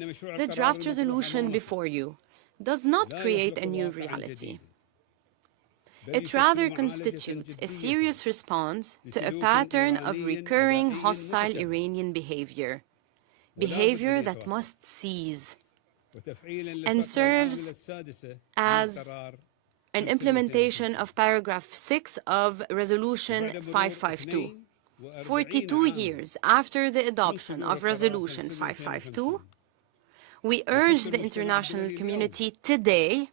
The draft resolution before you does not create a new reality. It rather constitutes a serious response to a pattern of recurring hostile Iranian behavior that must cease, and serves as an implementation of paragraph 6 of Resolution 552. 42 years after the adoption of Resolution 552, we urge the international community today,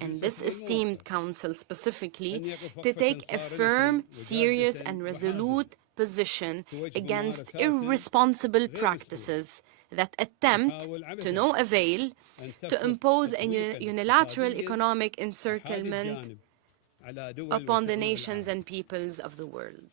and this esteemed Council specifically, to take a firm, serious, and resolute position against irresponsible practices that attempt, to no avail, to impose a unilateral economic encirclement upon the nations and peoples of the world.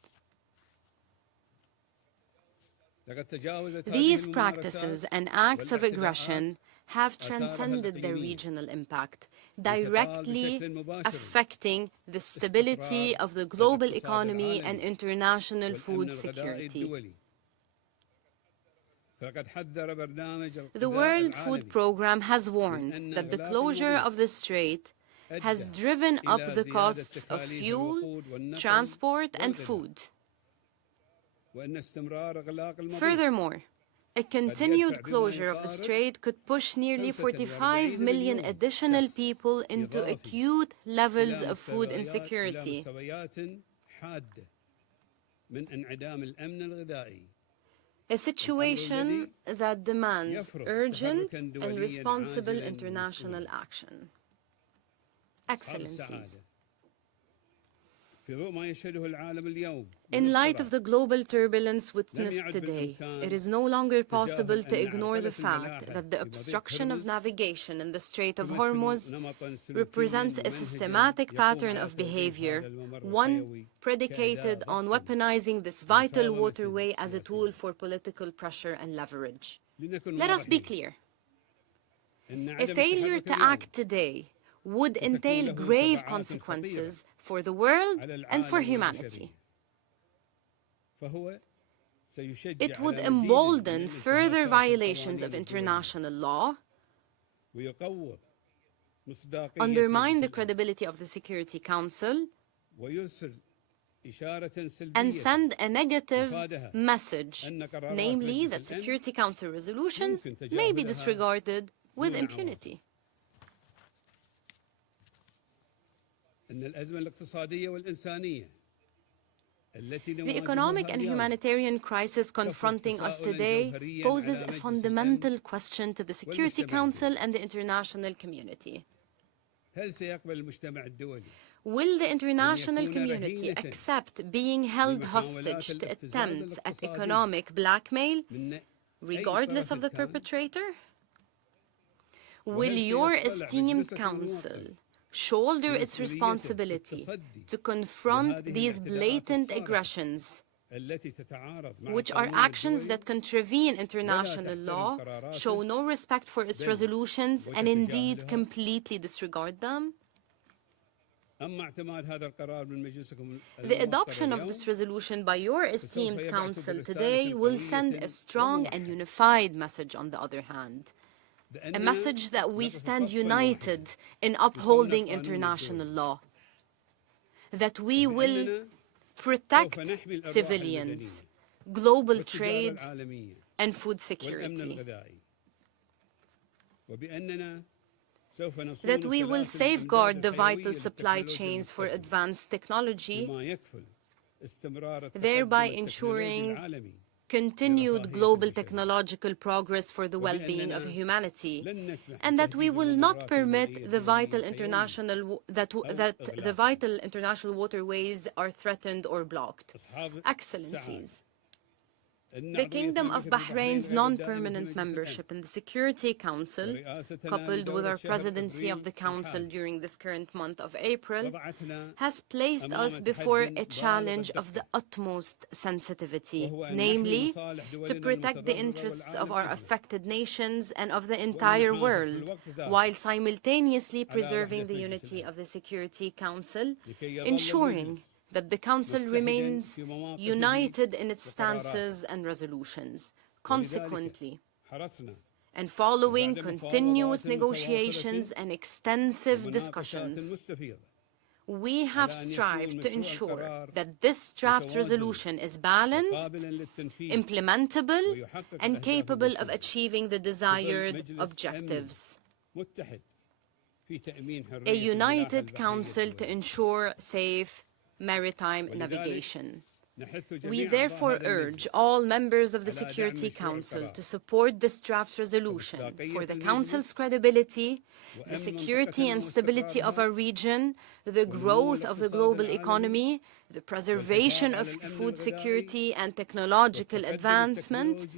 These practices and acts of aggression have transcended their regional impact, directly affecting the stability of the global economy and international food security. The World Food Programme has warned that the closure of the strait has driven up the costs of fuel, transport, and food. Furthermore, a continued closure of the strait could push nearly 45 million additional people into acute levels of food insecurity. A situation that demands urgent and responsible international action. Excellencies, in light of the global turbulence witnessed today, it is no longer possible to ignore the fact that the obstruction of navigation in the Strait of Hormuz represents a systematic pattern of behavior, one predicated on weaponizing this vital waterway as a tool for political pressure and leverage. Let us be clear. A failure to act today would entail grave consequences for the world and for humanity. It would embolden further violations of international law, undermine the credibility of the Security Council, and send a negative message, namely that Security Council resolutions may be disregarded with impunity. The economic and humanitarian crisis confronting us today poses a fundamental question to the Security Council and the international community. Will the international community accept being held hostage to attempts at economic blackmail, regardless of the perpetrator? Will your esteemed Council shoulder its responsibility to confront these blatant aggressions, which are actions that contravene international law, show no respect for its resolutions, and indeed completely disregard them? The adoption of this resolution by your esteemed Council today will send a strong and unified message, on the other hand. A message that we stand united in upholding international law, that we will protect civilians, global trade, and food security, that we will safeguard the vital supply chains for advanced technology, thereby ensuring continued global technological progress for the well-being of humanity, and that we will not permit the vital international waterways are threatened or blocked. Excellencies, the Kingdom of Bahrain's non-permanent membership in the Security Council, coupled with our presidency of the Council during this current month of April, has placed us before a challenge of the utmost sensitivity, namely, to protect the interests of our affected nations and of the entire world, while simultaneously preserving the unity of the Security Council, ensuring that the Council remains united in its stances and resolutions. Consequently, and following continuous negotiations and extensive discussions, we have strived to ensure that this draft resolution is balanced, implementable, and capable of achieving the desired objectives. A united council to ensure safe maritime navigation. We therefore urge all members of the Security Council to support this draft resolution for the Council's credibility, the security and stability of our region, the growth of the global economy, the preservation of food security and technological advancement.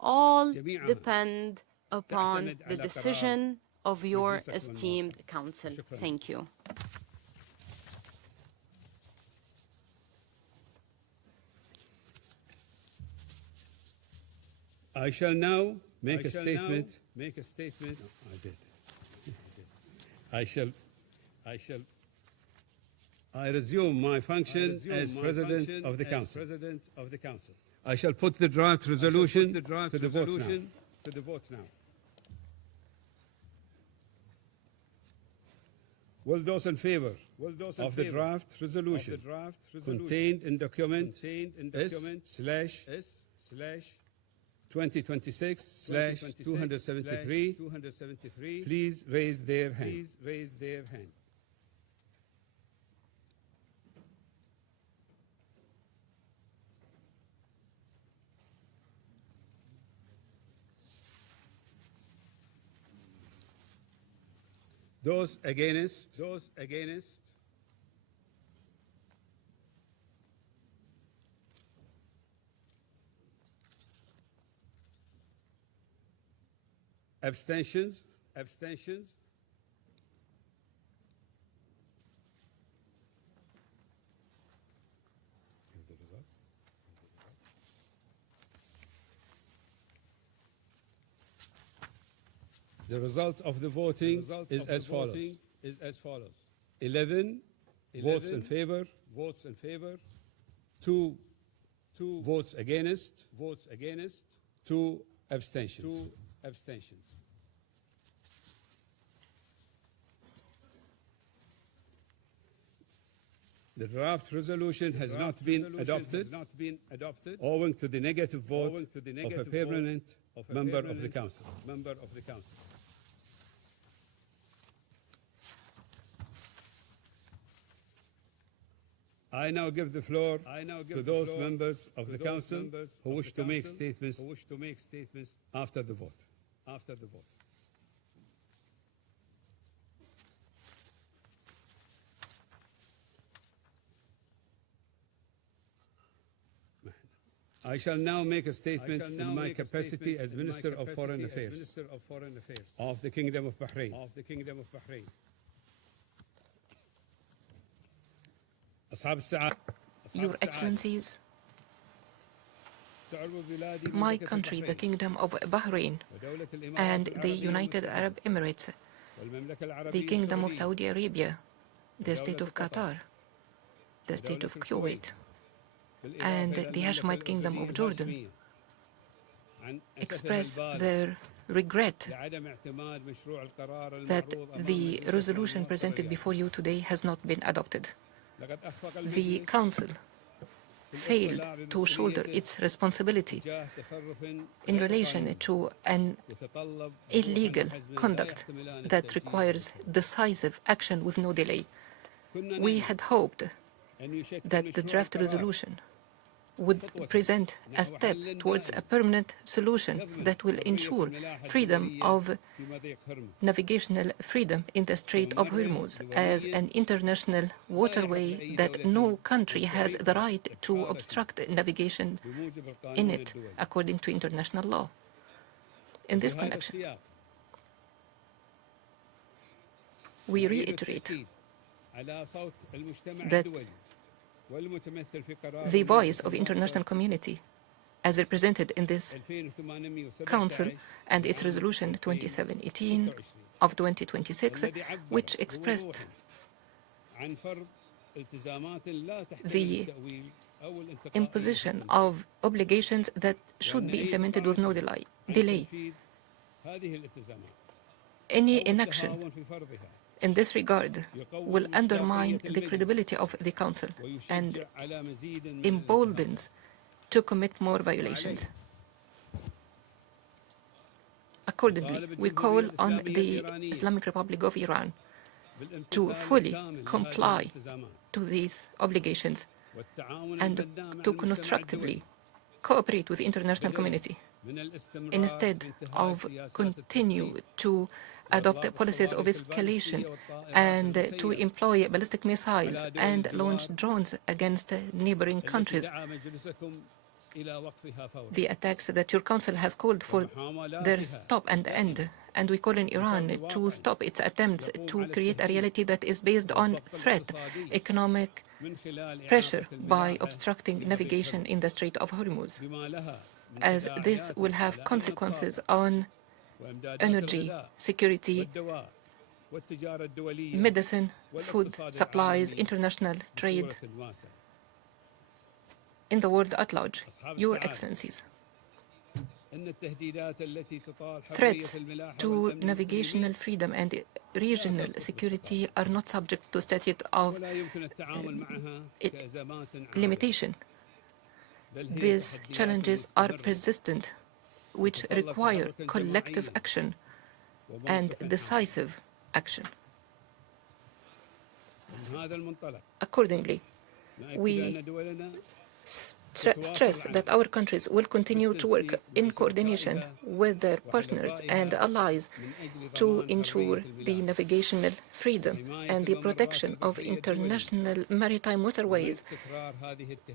All depend upon the decision of your esteemed Council. Thank you. I shall now make a statement. No, I did. I resume my function as President of the Council. I shall put the draft resolution to the vote now. Will those in favor of the draft resolution contained in document S/2026/273 please raise their hand. Those against. Abstentions. The result of the voting is as follows. 11 votes in favor, 2 votes against, 2 abstentions. The draft resolution has not been adopted owing to the negative vote of a permanent member of the Council. I now give the floor to those members of the Council who wish to make statements after the vote. I shall now make a statement in my capacity as Minister of Foreign Affairs of the Kingdom of Bahrain. Your Excellencies, my country, the Kingdom of Bahrain, and the United Arab Emirates, the Kingdom of Saudi Arabia, the State of Qatar, the State of Kuwait, and the Hashemite Kingdom of Jordan express their regret that the resolution presented before you today has not been adopted. The Council failed to shoulder its responsibility in relation to an illegal conduct that requires decisive action with no delay. We had hoped that the draft resolution would present a step towards a permanent solution that will ensure freedom of navigational freedom in the Strait of Hormuz as an international waterway that no country has the right to obstruct navigation in it according to international law. In this connection, we reiterate that the voice of international community, as represented in this Council and its resolution 2718 of 2026, which expressed the imposition of obligations that should be implemented with no delay. delay any inaction in this regard will undermine the credibility of the Council and emboldens to commit more violations. Accordingly, we call on the Islamic Republic of Iran to fully comply to these obligations and to constructively cooperate with the international community instead of continue to adopt policies of escalation and to employ ballistic missiles and launch drones against neighboring countries. The attacks that your Council has called for their stop and end, and we call on Iran to stop its attempts to create a reality that is based on threat, economic pressure by obstructing navigation in the Strait of Hormuz, as this will have consequences on energy, security, medicine, food supplies, international trade in the world at large. Your Excellencies, threats to navigational freedom and regional security are not subject to statute of limitation. These challenges are persistent, which require collective action and decisive action. Accordingly, we stress that our countries will continue to work in coordination with their partners and allies to ensure the navigational freedom and the protection of international maritime waterways,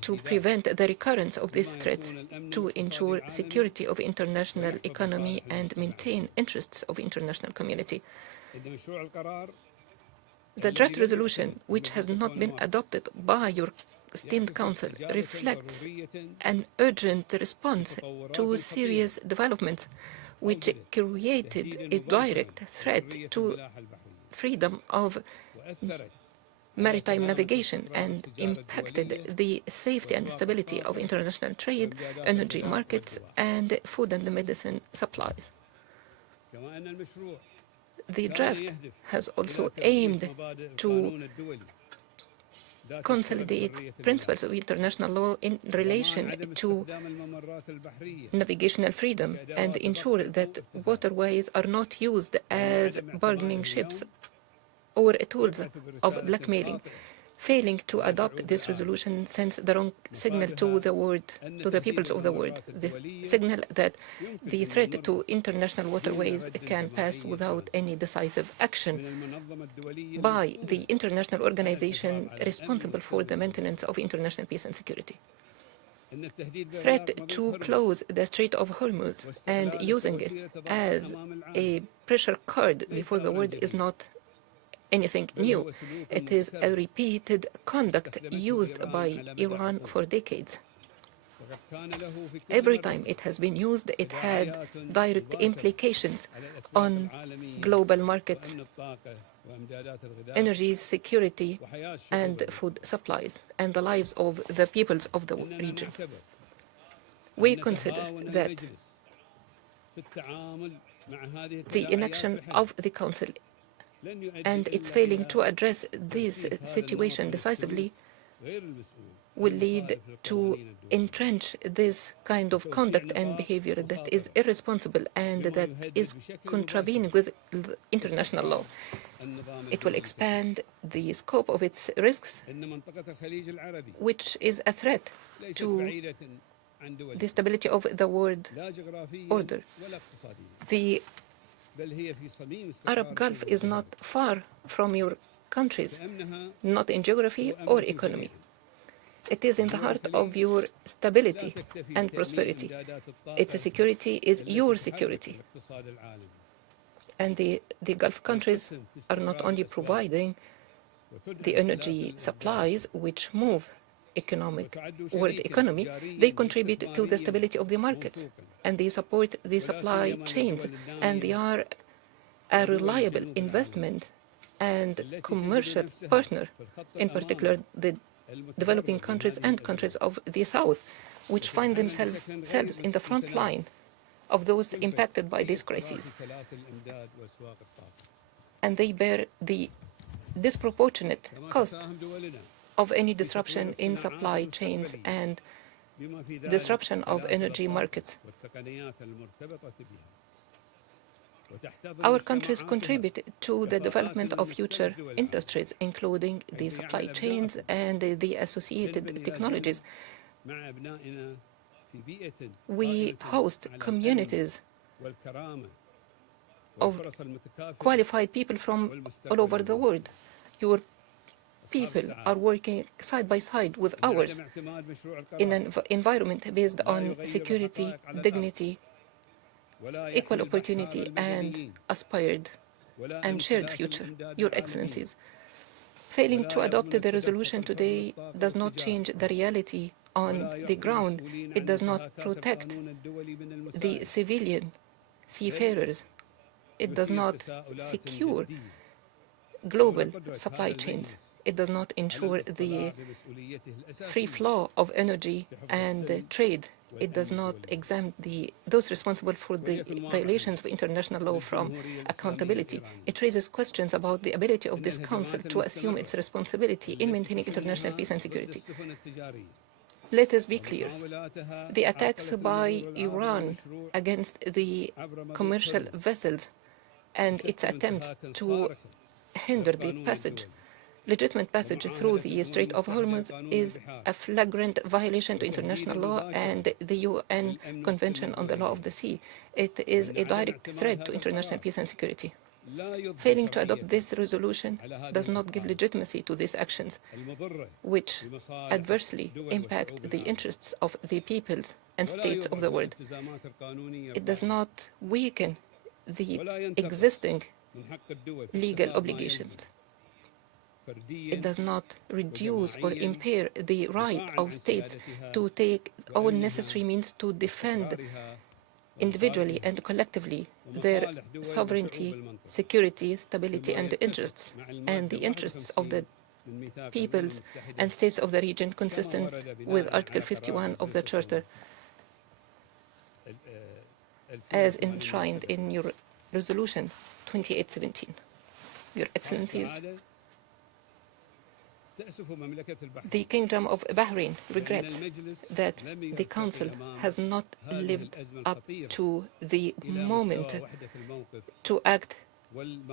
to prevent the recurrence of these threats, to ensure security of international economy and maintain interests of international community. The draft resolution, which has not been adopted by your esteemed Council, reflects an urgent response to serious developments which created a direct threat to freedom of maritime navigation and impacted the safety and stability of international trade, energy markets, and food and medicine supplies. The draft has also aimed to consolidate principles of international law in relation to navigational freedom and ensure that waterways are not used as bargaining ships or tools of blackmailing. Failing to adopt this resolution sends the wrong signal to the world, to the peoples of the world, the signal that the threat to international waterways can pass without any decisive action by the international organization responsible for the maintenance of international peace and security. Threat to close the Strait of Hormuz and using it as a pressure card before the world is not anything new. It is a repeated conduct used by Iran for decades. Every time it has been used, it had direct implications on global markets, energy security, and food supplies, and the lives of the peoples of the region. We consider that the inaction of the Council and its failing to address this situation decisively will lead to entrench this kind of conduct and behavior that is irresponsible and that is contravening with international law. It will expand the scope of its risks, which is a threat to the stability of the world order. The Arab Gulf is not far from your countries, not in geography or economy. It is in the heart of your stability and prosperity. Its security is your security. And the Gulf countries are not only providing the energy supplies which move world economy, they contribute to the stability of the markets, and they support the supply chains, and they are a reliable investment and commercial partner, in particular the developing countries and countries of the South, which find themselves in the front line of those impacted by this crisis, and they bear the disproportionate cost of any disruption in supply chains and disruption of energy markets. Our countries contribute to the development of future industries, including the supply chains and the associated technologies. We host communities of qualified people from all over the world. Your people are working side by side with ours in an environment based on security, dignity, equal opportunity, and aspired and shared future. Your Excellencies, failing to adopt the resolution today does not change the reality on the ground. It does not protect the civilian seafarers. It does not secure global supply chains. It does not ensure the free flow of energy and trade. It does not exempt those responsible for the violations of international law from accountability. It raises questions about the ability of this Council to assume its responsibility in maintaining international peace and security. Let us be clear. The attacks by Iran against the commercial vessels and its attempts to hinder the legitimate passage through the Strait of Hormuz is a flagrant violation to international law and the UN Convention on the Law of the Sea. It is a direct threat to international peace and security. Failing to adopt this resolution does not give legitimacy to these actions, which adversely impact the interests of the peoples and states of the world. It does not weaken the existing legal obligations. It does not reduce or impair the right of states to take all necessary means to defend individually and collectively their sovereignty, security, stability, and interests, and the interests of the peoples and states of the region consistent with Article 51 of the Charter, as enshrined in your Resolution 2817. Your Excellencies, the Kingdom of Bahrain regrets that the Council has not lived up to the moment to act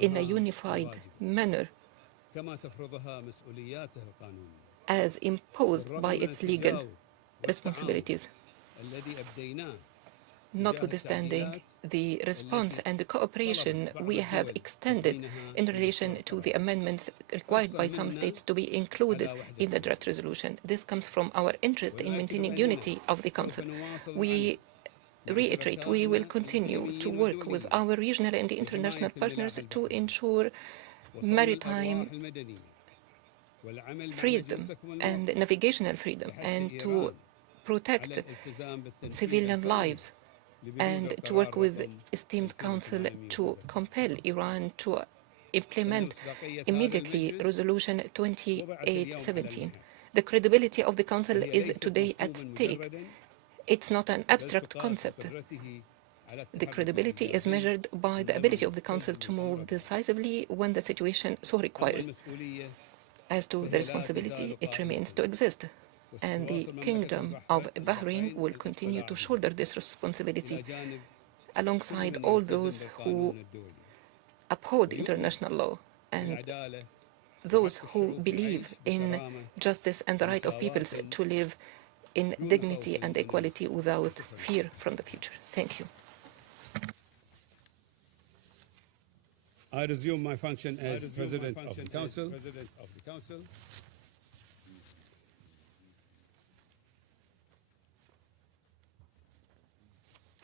in a unified manner as imposed by its legal responsibilities. Notwithstanding the response and the cooperation we have extended in relation to the amendments required by some states to be included in the draft resolution, this comes from our interest in maintaining unity of the Council. We reiterate, we will continue to work with our regional and international partners to ensure maritime freedom and navigational freedom, and to protect civilian lives, and to work with the esteemed Council to compel Iran to implement immediately Resolution 2817. The credibility of the Council is today at stake. It's not an abstract concept. The credibility is measured by the ability of the Council to move decisively when the situation so requires. As to the responsibility, it remains to exist, and the Kingdom of Bahrain will continue to shoulder this responsibility alongside all those who uphold international law and those who believe in justice and the right of peoples to live in dignity and equality without fear from the future. Thank you. I resume my function as President of the Council.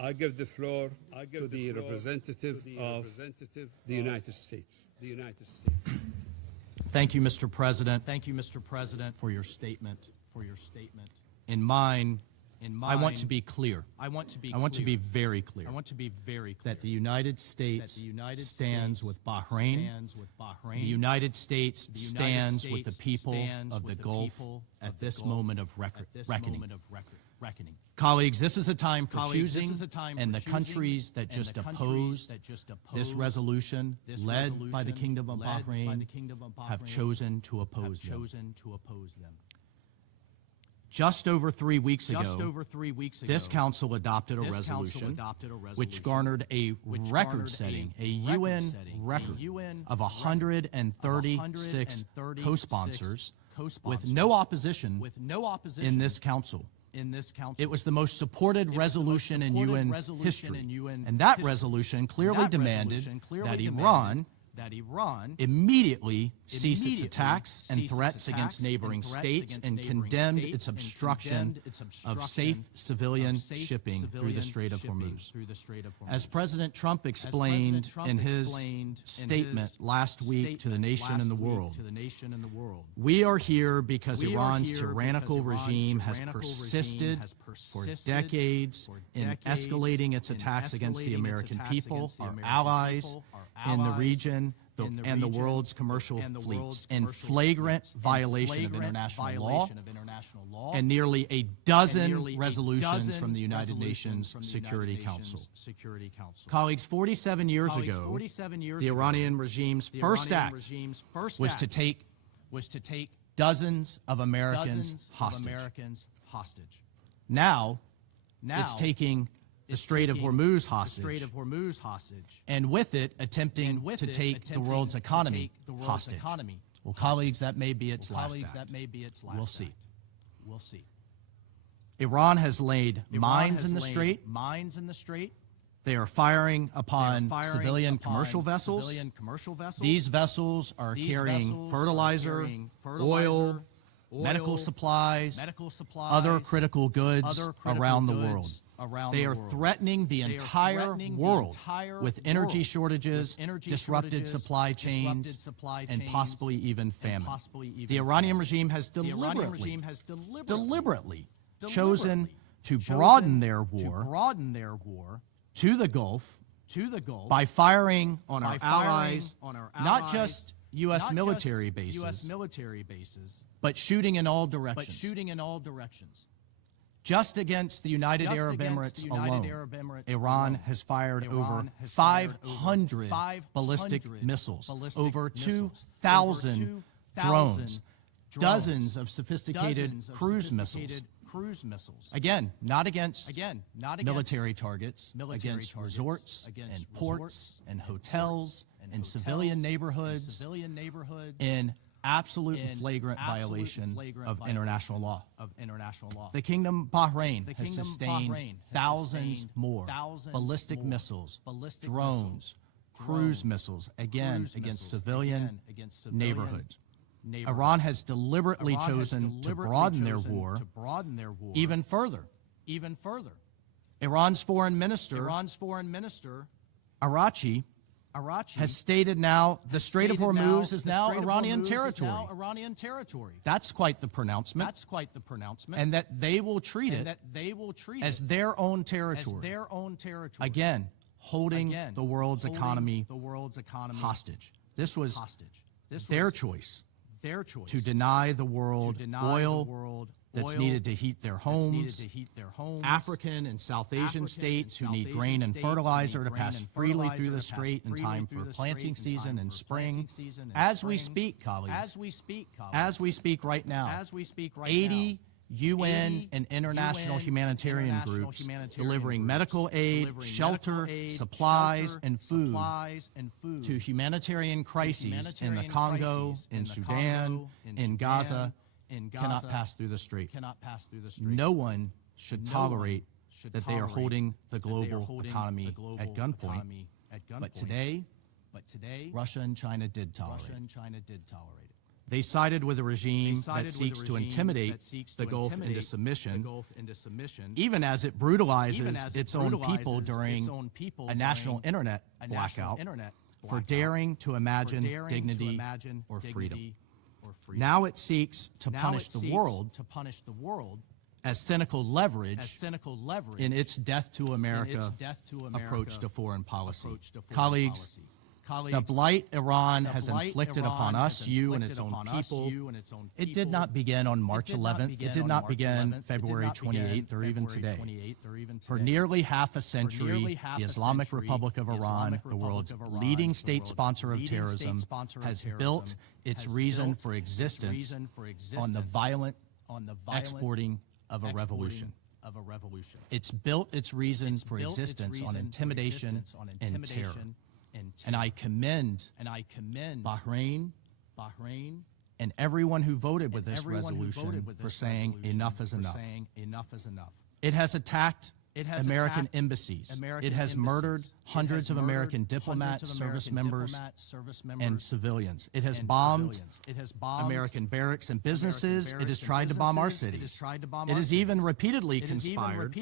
I give the floor to the representative of the United States. Thank you, Mr. President. Thank you, Mr. President, for your statement. In mine, I want to be clear. I want to be very clear. That the United States stands with Bahrain. The United States stands with the people of the Gulf at this moment of reckoning. Colleagues, this is a time for choosing, and the countries that just opposed this resolution, led by the Kingdom of Bahrain, have chosen to oppose them. Just over 3 weeks ago, this Council adopted a resolution which garnered a record-setting, a UN record of 136 co-sponsors with no opposition in this Council. It was the most supported resolution in UN history, and that resolution clearly demanded that Iran immediately cease its attacks and threats against neighboring states and condemned its obstruction of safe civilian shipping through the Strait of Hormuz. As President Trump explained in his statement last week to the nation and the world, we are here because Iran's tyrannical regime has persisted for decades in escalating its attacks against the American people, our allies in the region, and the world's commercial fleets, in flagrant violation of international law, and nearly a dozen resolutions from the United Nations Security Council. Colleagues, 47 years ago, the Iranian regime's first act was to take dozens of Americans hostage. Now, it's taking the Strait of Hormuz hostage, and with it, attempting to take the world's economy hostage. Well, colleagues, that may be its last act. We'll see. Iran has laid mines in the strait. They are firing upon civilian commercial vessels. These vessels are carrying fertilizer, oil, medical supplies, other critical goods around the world. They are threatening the entire world with energy shortages, disrupted supply chains, and possibly even famine. The Iranian regime has deliberately chosen to broaden their war to the Gulf by firing on our allies, not just U.S. military bases, but shooting in all directions. Just against the United Arab Emirates alone, Iran has fired over 500 ballistic missiles, over 2,000 drones, dozens of sophisticated cruise missiles. Again, not against military targets, against resorts and ports and hotels and civilian neighborhoods in absolute and flagrant violation of international law. The Kingdom of Bahrain has sustained thousands more ballistic missiles, drones, cruise missiles, again against civilian neighborhoods. Iran has deliberately chosen to broaden their war even further. Iran's foreign minister, Arachi, has stated now the Strait of Hormuz is now Iranian territory. That's quite the pronouncement. And that they will treat it as their own territory. Again, holding the world's economy hostage. This was their choice to deny the world oil that's needed to heat their homes. African and South Asian states who need grain and fertilizer to pass freely through the strait in time for planting season and spring. As we speak, colleagues, as we speak right now, 80 UN and international humanitarian groups delivering medical aid, shelter, supplies, and food to humanitarian crises in the Congo, in Sudan, in Gaza, cannot pass through the strait. No one should tolerate that they are holding the global economy at gunpoint. But today, Russia and China did tolerate it. They sided with a regime that seeks to intimidate the Gulf into submission, even as it brutalizes its own people during a national internet blackout for daring to imagine dignity or freedom. Now it seeks to punish the world as cynical leverage in its death to America approach to foreign policy. Colleagues, The blight Iran has inflicted upon us, you and its own people, it did not begin on March 11th. It did not begin February 28th or even today. For nearly half a century, the Islamic Republic of Iran, the world's leading state sponsor of terrorism, has built its reason for existence on the violent exporting of a revolution. It's built its reason for existence on intimidation and terror. And I commend Bahrain and everyone who voted with this resolution for saying enough is enough. It has attacked American embassies. It has murdered hundreds of American diplomats, service members, and civilians. It has bombed American barracks and businesses. It has tried to bomb our cities. It has even repeatedly conspired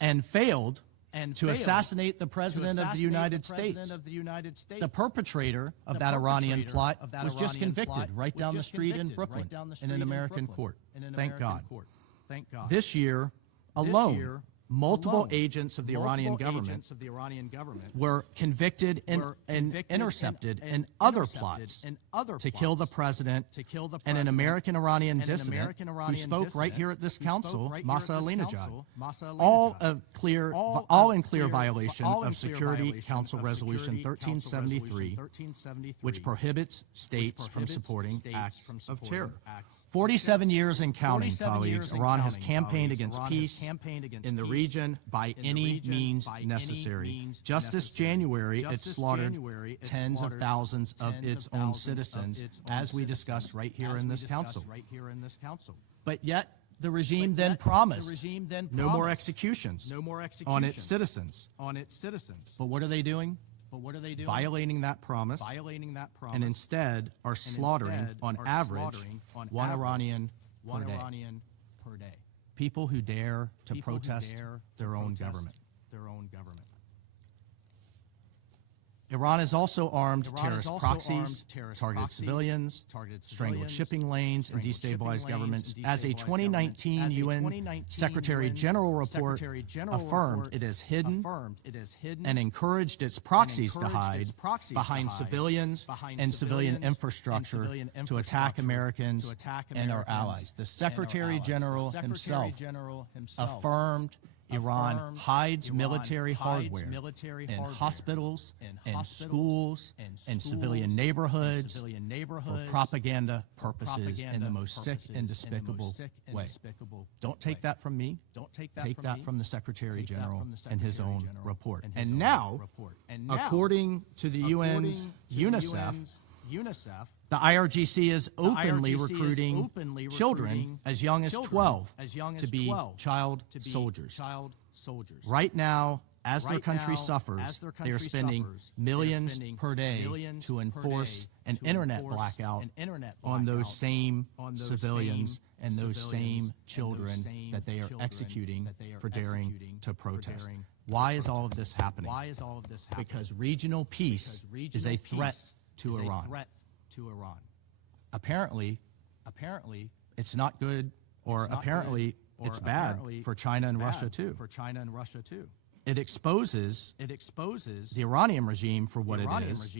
and failed to assassinate the President of the United States. The perpetrator of that Iranian plot was just convicted right down the street in Brooklyn in an American court. Thank God. This year alone, multiple agents of the Iranian government were convicted and intercepted in other plots to kill the president and an American-Iranian dissident who spoke right here at this council, Masa Alinejad, all in clear violation of Security Council Resolution 1373, which prohibits states from supporting acts of terror. 47 years and counting, colleagues, Iran has campaigned against peace in the region by any means necessary. Just this January, it slaughtered tens of thousands of its own citizens, as we discussed right here in this council. But yet, the regime then promised no more executions on its citizens. But what are they doing? Violating that promise, and instead are slaughtering, on average, one Iranian per day. People who dare to protest their own government. Iran has also armed terrorist proxies, targeted civilians, strangled shipping lanes, and destabilized governments. As a 2019 UN Secretary General report affirmed, it has hidden and encouraged its proxies to hide behind civilians and civilian infrastructure to attack Americans and our allies. The Secretary General himself affirmed Iran hides military hardware in hospitals and schools and civilian neighborhoods for propaganda purposes in the most sick and despicable way. Don't take that from me. Take that from the Secretary General and his own report. And now, according to the UN's UNICEF, the IRGC is openly recruiting children as young as 12 to be child soldiers. Right now, as their country suffers, they are spending millions per day to enforce an internet blackout on those same civilians and those same children that they are executing for daring to protest. Why is all of this happening? Because regional peace is a threat to Iran. Apparently, it's not good, or apparently it's bad for China and Russia too. It exposes the Iranian regime for what it is,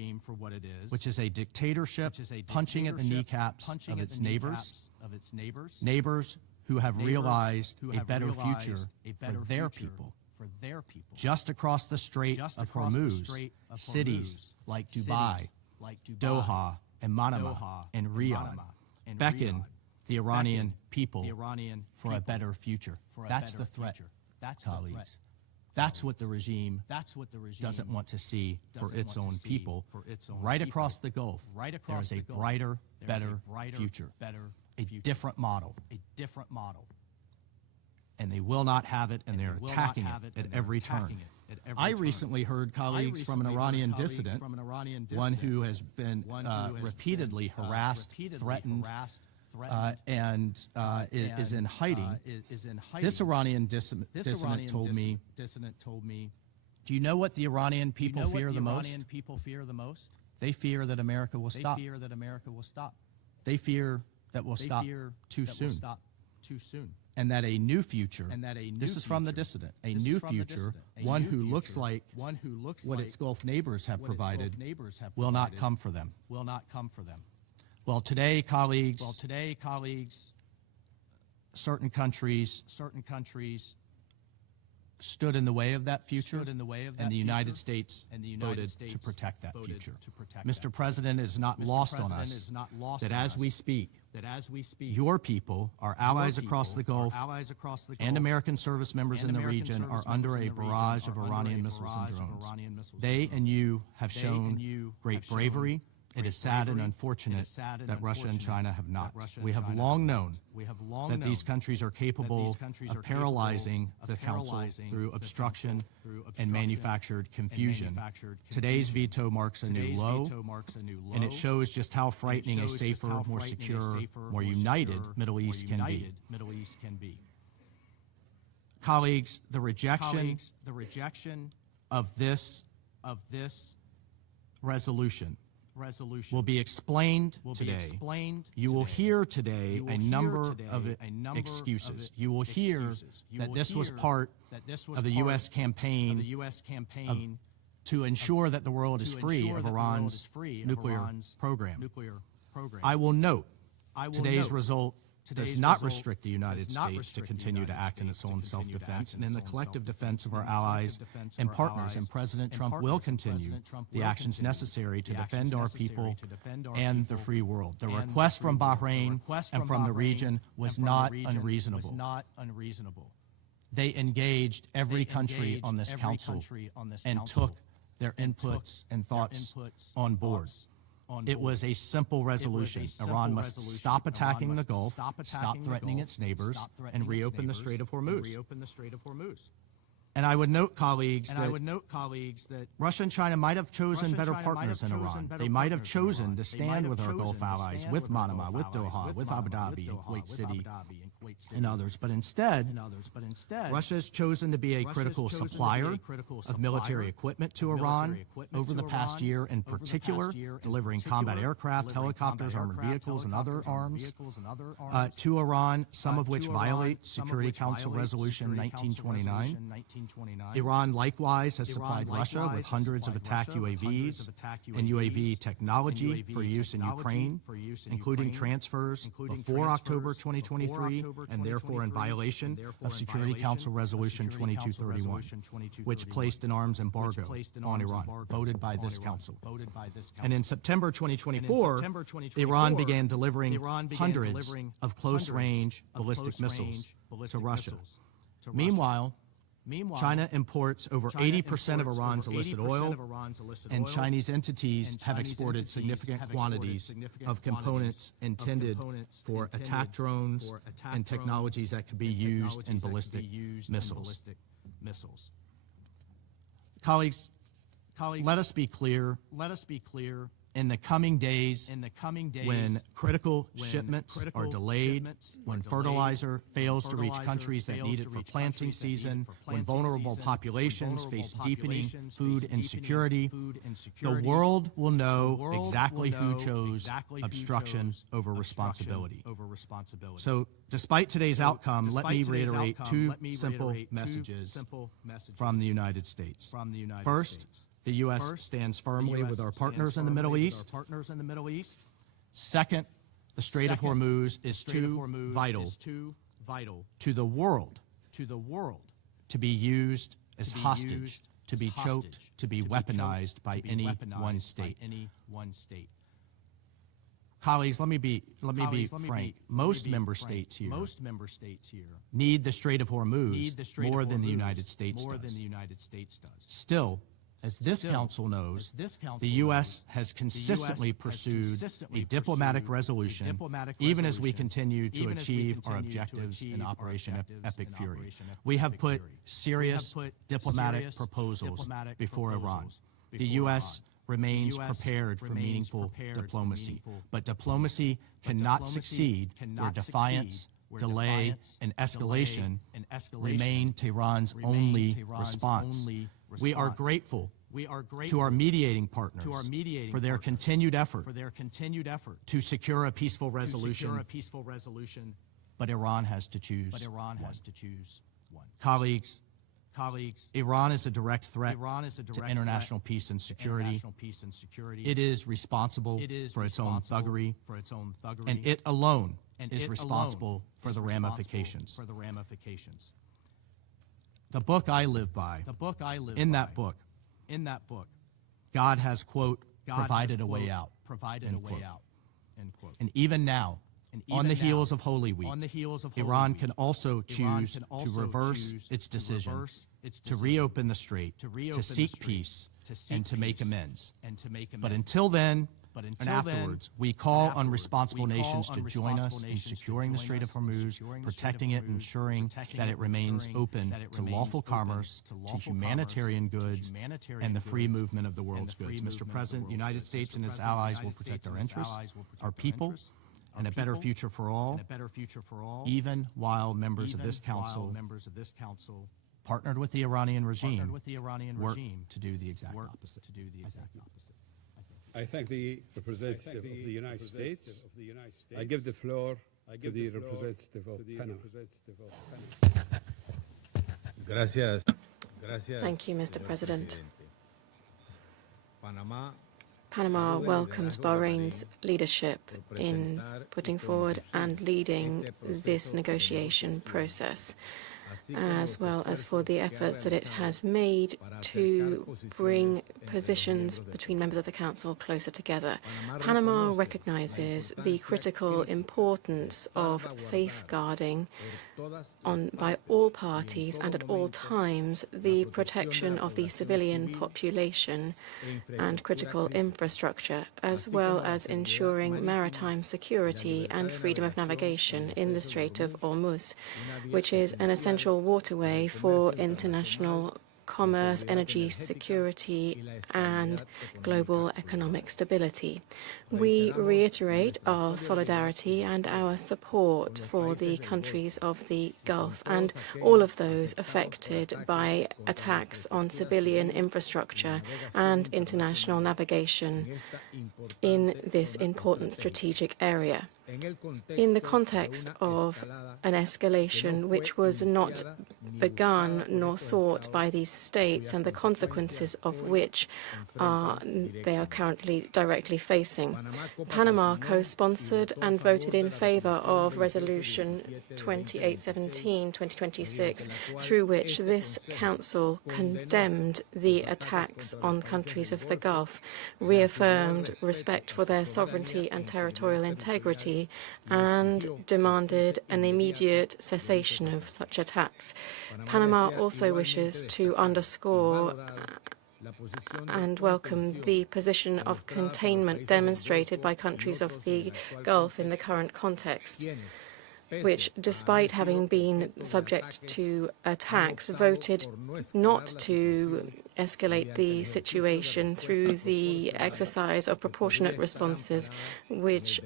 which is a dictatorship punching at the kneecaps of its neighbors who have realized a better future for their people. Just across the Strait of Hormuz, cities like Dubai, Doha, and Manama and Riyadh beckon the Iranian people for a better future. That's the threat, colleagues. That's what the regime doesn't want to see for its own people. Right across the Gulf, there is a brighter, better future, a different model. And they will not have it, and they're attacking it at every turn. I recently heard colleagues from an Iranian dissident, one who has been repeatedly harassed, threatened, and is in hiding. This Iranian dissident told me, do you know what the Iranian people fear the most? They fear that America will stop. They fear that we'll stop too soon. and that a new future, this is from the dissident, a new future, one who looks like what its Gulf neighbors have provided, will not come for them. Well, today, colleagues, certain countries stood in the way of that future, and the United States voted to protect that future. Mr. President, it is not lost on us that as we speak, your people, our allies across the Gulf, and American service members in the region are under a barrage of Iranian missiles and drones. They and you have shown great bravery. It is sad and unfortunate that Russia and China have not. We have long known that these countries are capable of paralyzing the Council through obstruction and manufactured confusion. Today's veto marks a new low, and it shows just how frightening a safer, more secure, more united Middle East can be. Colleagues, the rejection of this resolution will be explained today. You will hear today a number of excuses. You will hear that this was part of the U.S. campaign to ensure that the world is free of Iran's nuclear program. I will note today's result does not restrict the United States to continue to act in its own self-defense and in the collective defense of our allies and partners, and President Trump will continue the actions necessary to defend our people and the free world. The request from Bahrain and from the region was not unreasonable. They engaged every country on this council and took their inputs and thoughts on board. It was a simple resolution. Iran must stop attacking the Gulf, stop threatening its neighbors, and reopen the Strait of Hormuz. And I would note, colleagues, that Russia and China might have chosen better partners than Iran. They might have chosen to stand with our Gulf allies, with Manama, with Doha, with Abu Dhabi, and Kuwait City, and others. But instead, Russia has chosen to be a critical supplier of military equipment to Iran over the past year, in particular, delivering combat aircraft, helicopters, armored vehicles, and other arms to Iran, some of which violate Security Council Resolution 1929. Iran likewise has supplied Russia with hundreds of attack UAVs and UAV technology for use in Ukraine, including transfers before October 2023, and therefore in violation of Security Council Resolution 2231, which placed an arms embargo on Iran, voted by this Council. And in September 2024, Iran began delivering hundreds of close-range ballistic missiles to Russia. Meanwhile, China imports over 80% of Iran's illicit oil, and Chinese entities have exported significant quantities of components intended for attack drones and technologies that could be used in ballistic missiles. Colleagues, let us be clear. In the coming days, when critical shipments are delayed, when fertilizer fails to reach countries that need it for planting season, when vulnerable populations face deepening food insecurity, the world will know exactly who chose obstruction over responsibility. So, despite today's outcome, let me reiterate two simple messages from the United States. First, the U.S. stands firmly with our partners in the Middle East. Second, the Strait of Hormuz is too vital to the world to be used as hostage, to be choked, to be weaponized by any one state. Colleagues, let me be frank. Most member states here need the Strait of Hormuz more than the United States does. Still, as this Council knows, the U.S. has consistently pursued a diplomatic resolution, even as we continue to achieve our objectives in Operation Epic Fury. We have put serious diplomatic proposals before Iran. The U.S. remains prepared for meaningful diplomacy, but diplomacy cannot succeed where defiance, delay, and escalation remain Tehran's only response. We are grateful to our mediating partners for their continued effort to secure a peaceful resolution But Iran has to choose. One. Colleagues, Iran is a direct threat to international peace and security. It is responsible for its own thuggery, and it alone is responsible for the ramifications. The book I live by, in that book, God has, quote, provided a way out, end quote. And even now, on the heels of Holy Week, Iran can also choose to reverse its decision, to reopen the strait, to seek peace, and to make amends. But until then, and afterwards, we call on responsible nations to join us in securing the Strait of Hormuz, protecting it, and ensuring that it remains open to lawful commerce, to humanitarian goods, and the free movement of the world's goods. Mr. President, the United States and its allies will protect our interests, our people, and a better future for all, even while members of this council partnered with the Iranian regime work to do the exact opposite. I thank the representative of the United States. I give the floor to the representative of Panama. Thank you, Mr. President. Panama welcomes Bahrain's leadership in putting forward and leading this negotiation process, as well as for the efforts that it has made to bring positions between members of the Council closer together. Panama recognizes the critical importance of safeguarding by all parties and at all times the protection of the civilian population and critical infrastructure, as well as ensuring maritime security and freedom of navigation in the Strait of Hormuz, which is an essential waterway for international commerce, energy security, and global economic stability. We reiterate our solidarity and our support for the countries of the Gulf and all of those affected by attacks on civilian infrastructure and international navigation in this important strategic area. In the context of an escalation which was not begun nor sought by these states and the consequences of which they are currently directly facing, Panama co-sponsored and voted in favor of Resolution 2817/2026, through which this Council condemned the attacks on countries of the Gulf, reaffirmed respect for their sovereignty and territorial integrity, and demanded an immediate cessation of such attacks. Panama also wishes to underscore and welcome the position of containment demonstrated by countries of the Gulf in the current context, which, despite having been subject to attacks, voted not to escalate the situation through the exercise of proportionate responses, which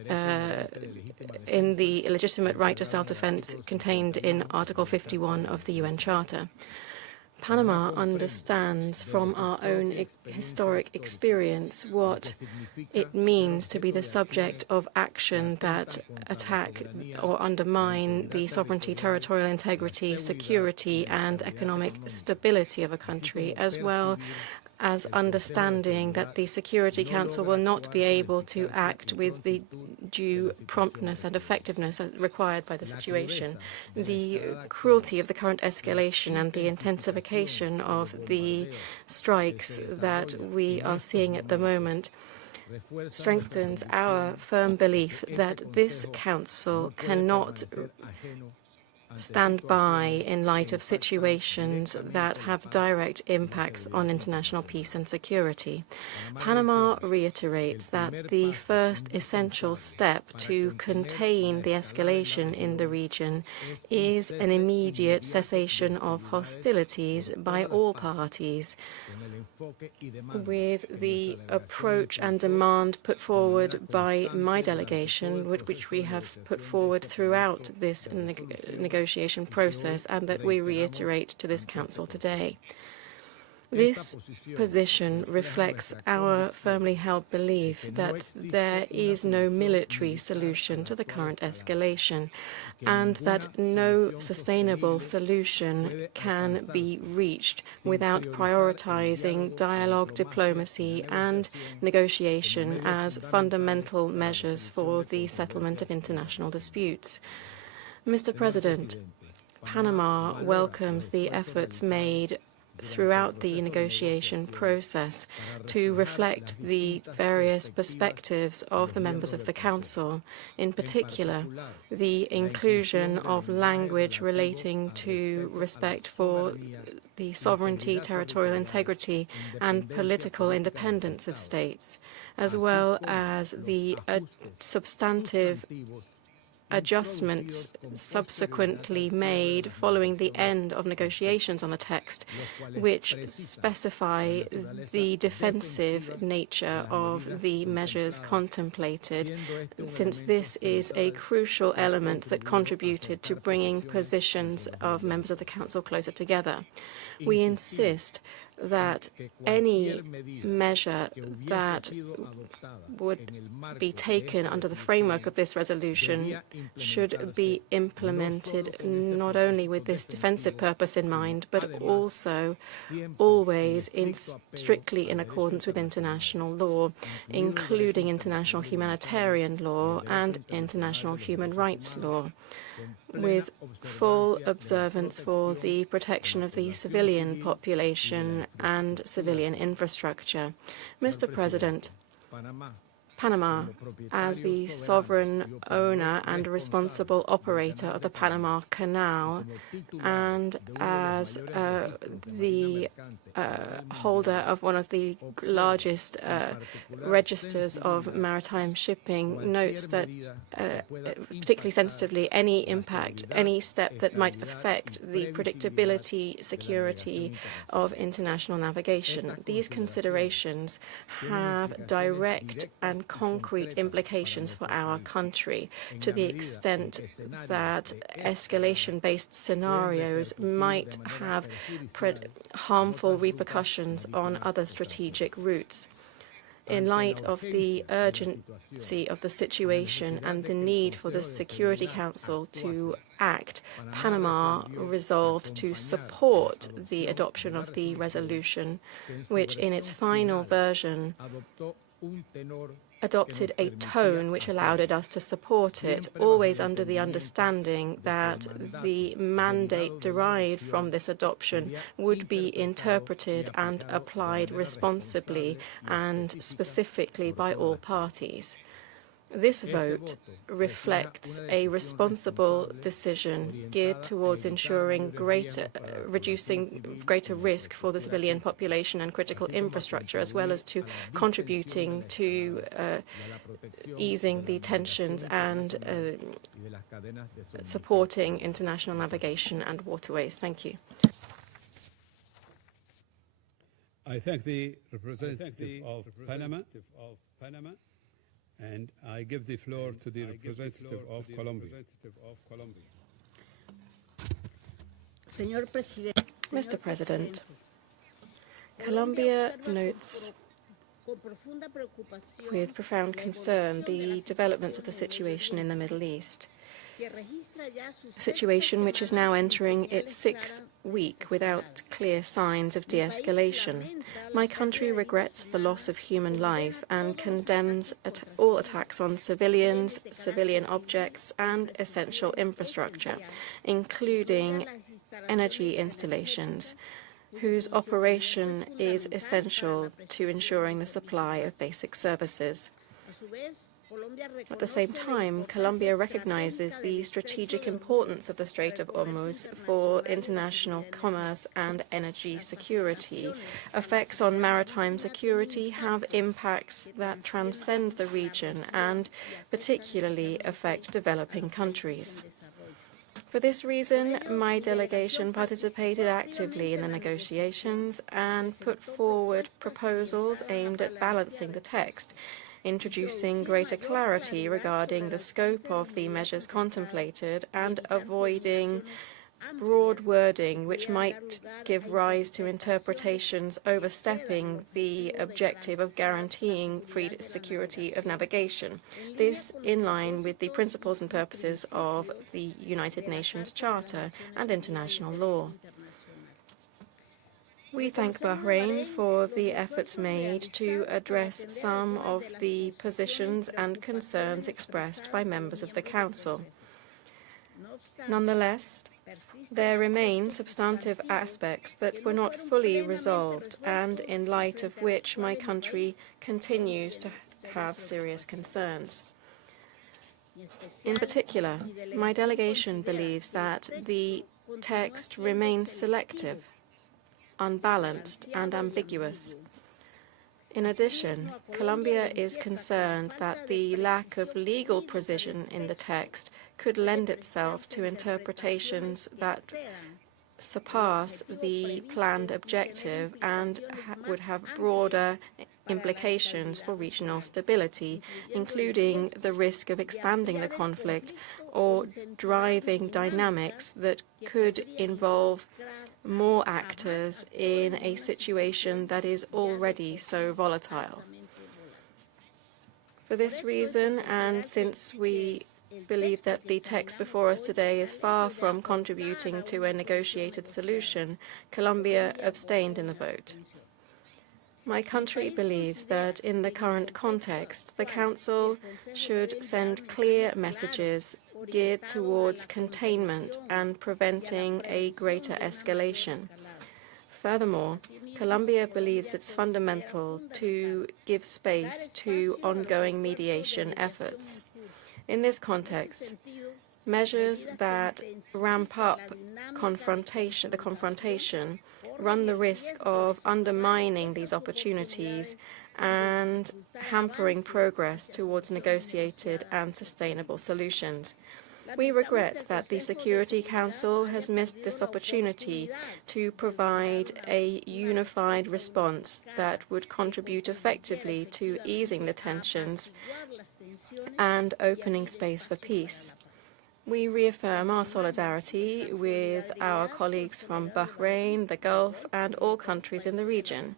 in the legitimate right to self-defense contained in Article 51 of the UN Charter. Panama understands from our own historic experience what it means to be the subject of action that attack or undermine the sovereignty, territorial integrity, security, and economic stability of a country, as well as understanding that the Security Council will not be able to act with the due promptness and effectiveness required by the situation. The cruelty of the current escalation and the intensification of the strikes that we are seeing at the moment strengthens our firm belief that this Council cannot stand by in light of situations that have direct impacts on international peace and security. Panama reiterates that the first essential step to contain the escalation in the region is an immediate cessation of hostilities by all parties, with the approach and demand put forward by my delegation, which we have put forward throughout this negotiation process and that we reiterate to this Council today. This position reflects our firmly held belief that there is no military solution to the current escalation and that no sustainable solution can be reached without prioritizing dialogue, diplomacy, and negotiation as fundamental measures for the settlement of international disputes. Mr. President, Panama welcomes the efforts made throughout the negotiation process to reflect the various perspectives of the members of the Council, in particular the inclusion of language relating to respect for the sovereignty, territorial integrity, and political independence of states, as well as the substantive adjustments subsequently made following the end of negotiations on the text, which specify the defensive nature of the measures contemplated, since this is a crucial element that contributed to bringing positions of members of the Council closer together. We insist that any measure that would be taken under the framework of this resolution should be implemented not only with this defensive purpose in mind, but also always strictly in accordance with international law, including international humanitarian law and international human rights law, with full observance for the protection of the civilian population and civilian infrastructure. Mr. President, Panama, as the sovereign owner and responsible operator of the Panama Canal, and as the holder of one of the largest registers of maritime shipping, notes that, particularly sensitively, any step that might affect the predictability, security of international navigation. These considerations have direct and concrete implications for our country, to the extent that escalation-based scenarios might have harmful repercussions on other strategic routes. In light of the urgency of the situation and the need for the Security Council to act, Panama resolved to support the adoption of the resolution, which in its final version adopted a tone which allowed us to support it, always under the understanding that the mandate derived from this adoption would be interpreted and applied responsibly and specifically by all parties. This vote reflects a responsible decision geared towards ensuring reducing greater risk for the civilian population and critical infrastructure, as well as to contributing to easing the tensions and supporting international navigation and waterways. Thank you. I thank the representative of Panama. And I give the floor to the representative of Colombia. Mr. President, Colombia notes with profound concern the developments of the situation in the Middle East, a situation which is now entering its 6th week without clear signs of de-escalation. My country regrets the loss of human life and condemns all attacks on civilians, civilian objects, and essential infrastructure, including energy installations, whose operation is essential to ensuring the supply of basic services. At the same time, Colombia recognizes the strategic importance of the Strait of Hormuz for international commerce and energy security. Effects on maritime security have impacts that transcend the region and particularly affect developing countries. For this reason, my delegation participated actively in the negotiations and put forward proposals aimed at balancing the text, introducing greater clarity regarding the scope of the measures contemplated and avoiding broad wording which might give rise to interpretations overstepping the objective of guaranteeing free security of navigation. This in line with the principles and purposes of the United Nations Charter and international law. We thank Bahrain for the efforts made to address some of the positions and concerns expressed by members of the Council. Nonetheless, there remain substantive aspects that were not fully resolved and in light of which my country continues to have serious concerns. In particular, my delegation believes that the text remains selective, unbalanced, and ambiguous. In addition, Colombia is concerned that the lack of legal precision in the text could lend itself to interpretations that surpass the planned objective and would have broader implications for regional stability, including the risk of expanding the conflict or driving dynamics that could involve more actors in a situation that is already so volatile. For this reason, and since we believe that the text before us today is far from contributing to a negotiated solution, Colombia abstained in the vote. My country believes that in the current context, the Council should send clear messages geared towards containment and preventing a greater escalation. Furthermore, Colombia believes it's fundamental to give space to ongoing mediation efforts. In this context, measures that ramp up the confrontation run the risk of undermining these opportunities and hampering progress towards negotiated and sustainable solutions. We regret that the Security Council has missed this opportunity to provide a unified response that would contribute effectively to easing the tensions and opening space for peace. We reaffirm our solidarity with our colleagues from Bahrain, the Gulf, and all countries in the region.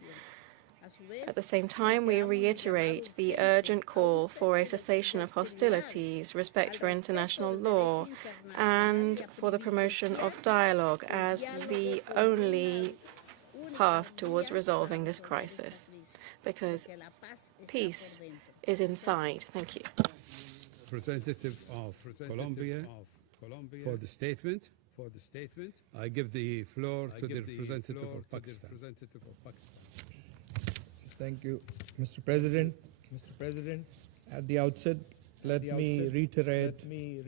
At the same time, we reiterate the urgent call for a cessation of hostilities, respect for international law, and for the promotion of dialogue as the only path towards resolving this crisis, because peace is inside. Thank you. Representative of Colombia for the statement. I give the floor to the representative of Pakistan. Thank you, Mr. President. At the outset, let me reiterate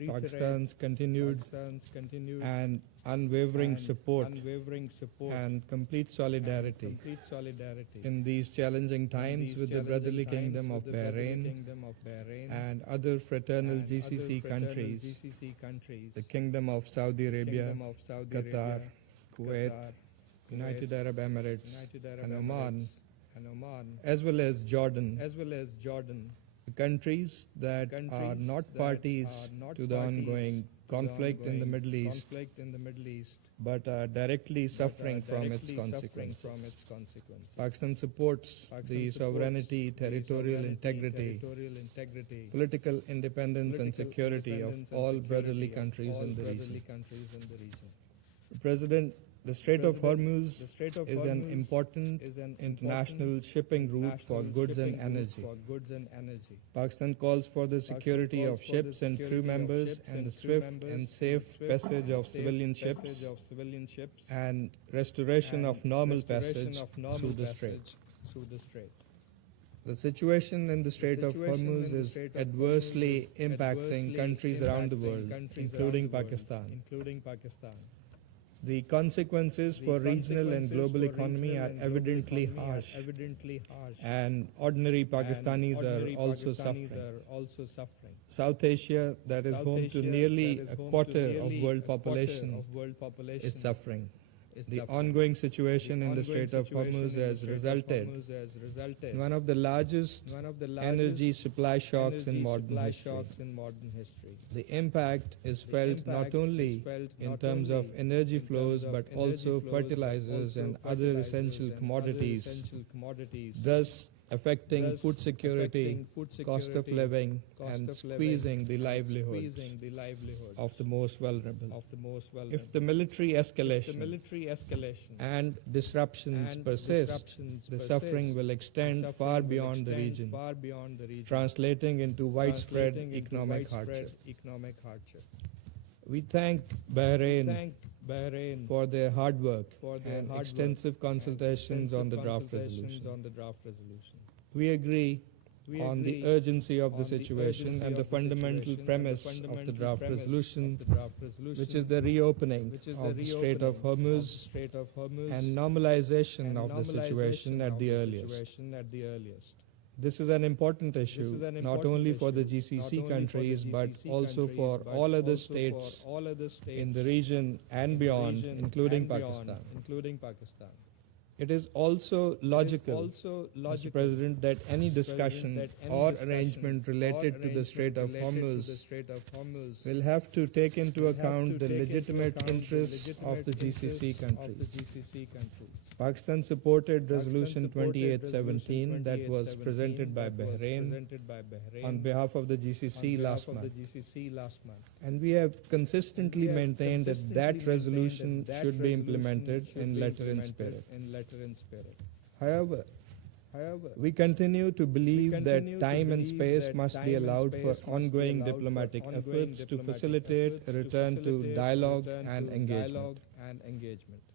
Pakistan's continued and unwavering support and complete solidarity in these challenging times with the brotherly kingdom of Bahrain and other fraternal GCC countries, the Kingdom of Saudi Arabia, Qatar, Kuwait, United Arab Emirates, and Oman, as well as Jordan, the countries that are not parties to the ongoing conflict in the Middle East, but are directly suffering from its consequences. Pakistan supports the sovereignty, territorial integrity, political independence, and security of all brotherly countries in the region. President, the Strait of Hormuz is an important international shipping route for goods and energy. Pakistan calls for the security of ships and crew members and the swift and safe passage of civilian ships and restoration of normal passage through the strait. The situation in the Strait of Hormuz is adversely impacting countries around the world, including Pakistan. The consequences for regional and global economy are evidently harsh, and ordinary Pakistanis are also suffering. South Asia, that is home to nearly a quarter of world population, is suffering. The ongoing situation in the Strait of Hormuz has resulted in one of the largest energy supply shocks in modern history. The impact is felt not only in terms of energy flows but also fertilizers and other essential commodities, thus affecting food security, cost of living, and squeezing the livelihoods of the most vulnerable. If the military escalation and disruptions persist, the suffering will extend far beyond the region, translating into widespread economic hardship. We thank Bahrain for their hard work and extensive consultations on the draft resolution. We agree on the urgency of the situation and the fundamental premise of the draft resolution, which is the reopening of the Strait of Hormuz and normalization of the situation at the earliest. This is an important issue, not only for the GCC countries, but also for all other states in the region and beyond, including Pakistan. It is also logical, Mr. President, that any discussion or arrangement related to the Strait of Hormuz will have to take into account the legitimate interests of the GCC countries. Pakistan supported Resolution 2817 that was presented by Bahrain on behalf of the GCC last month. And we have consistently maintained that that resolution should be implemented in letter and spirit. However, we continue to believe that time and space must be allowed for ongoing diplomatic efforts to facilitate a return to dialogue and engagement.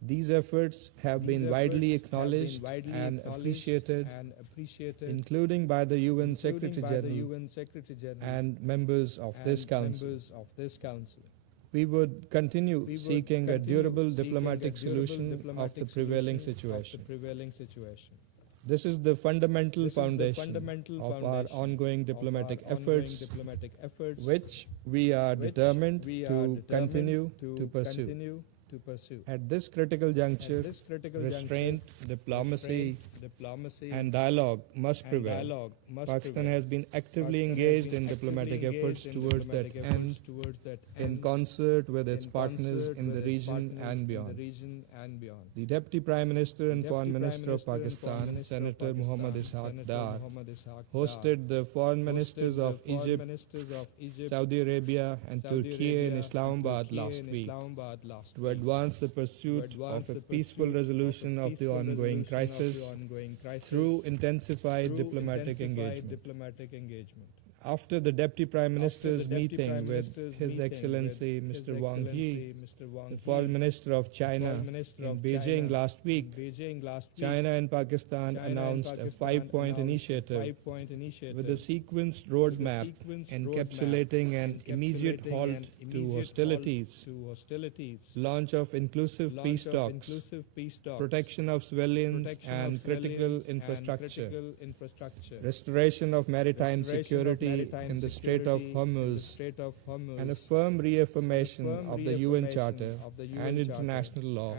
These efforts have been widely acknowledged and appreciated, including by the UN Secretary-General and members of this Council. We would continue seeking a durable diplomatic solution of the prevailing situation. This is the fundamental foundation of our ongoing diplomatic efforts, which we are determined to continue to pursue. At this critical juncture, restraint, diplomacy, and dialogue must prevail. Pakistan has been actively engaged in diplomatic efforts towards that end, in concert with its partners in the region and beyond. The Deputy Prime Minister and Foreign Minister of Pakistan, Senator Muhammad Ishaq Dar, hosted the Foreign Ministers of Egypt, Saudi Arabia, and Turkey in Islamabad last week to advance the pursuit of a peaceful resolution of the ongoing crisis through intensified diplomatic engagement. After the Deputy Prime Minister's meeting with His Excellency Mr. Wang Yi, the Foreign Minister of China, in Beijing last week, China and Pakistan announced a 5-point initiative with a sequenced roadmap encapsulating an immediate halt to hostilities, launch of inclusive peace talks, protection of civilians and critical infrastructure, restoration of maritime security in the Strait of Hormuz, and a firm reaffirmation of the UN Charter and international law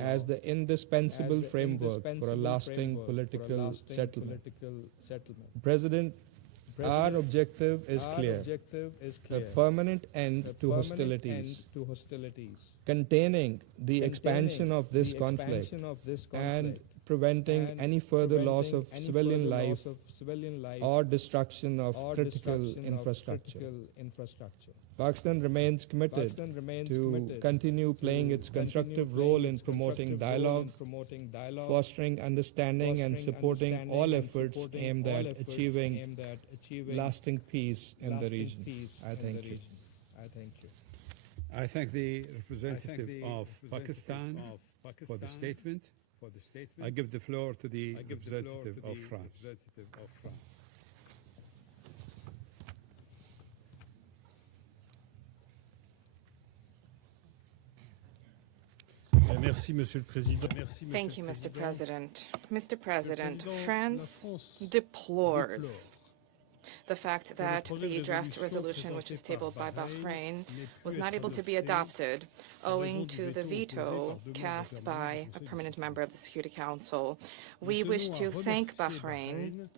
as the indispensable framework for a lasting political settlement. President, our objective is clear: a permanent end to hostilities, containing the expansion of this conflict and preventing any further loss of civilian life or destruction of critical infrastructure. Pakistan remains committed to continue playing its constructive role in promoting dialogue, fostering understanding, and supporting all efforts aimed at achieving lasting peace in the region. I thank you. I thank the representative of Pakistan for the statement. I give the floor to the representative of France. Thank you, Mr. President. Mr. President, France deplores the fact that the draft resolution, which was tabled by Bahrain, was not able to be adopted owing to the veto cast by a permanent member of the Security Council. We wish to thank Bahrain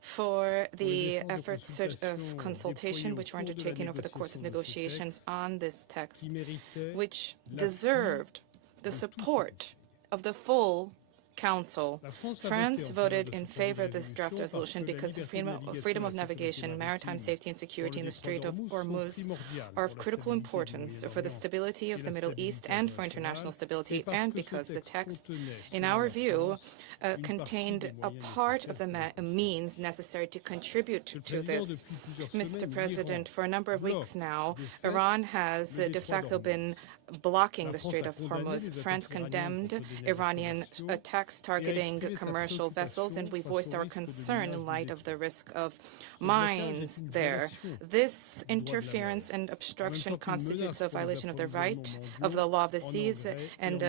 for the efforts of consultation which were undertaken over the course of negotiations on this text, which deserved the support of the full Council. France voted in favor of this draft resolution because freedom of navigation, maritime safety and security in the Strait of Hormuz are of critical importance for the stability of the Middle East and for international stability, and because the text, in our view, contained a part of the means necessary to contribute to this. Mr. President, for a number of weeks now, Iran has de facto been blocking the Strait of Hormuz. France condemned Iranian attacks targeting commercial vessels, and we voiced our concern in light of the risk of mines there. This interference and obstruction constitutes a violation of the right of the law of the seas and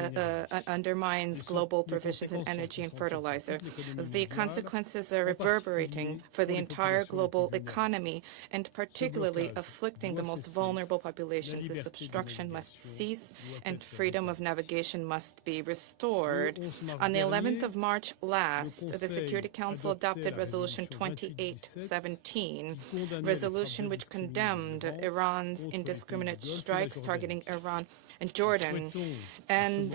undermines global provisions in energy and fertilizer. The consequences are reverberating for the entire global economy and particularly afflicting the most vulnerable populations. This obstruction must cease and freedom of navigation must be restored. On the 11th of March last, the Security Council adopted Resolution 2817, resolution which condemned Iran's indiscriminate strikes targeting Iran and Jordan, and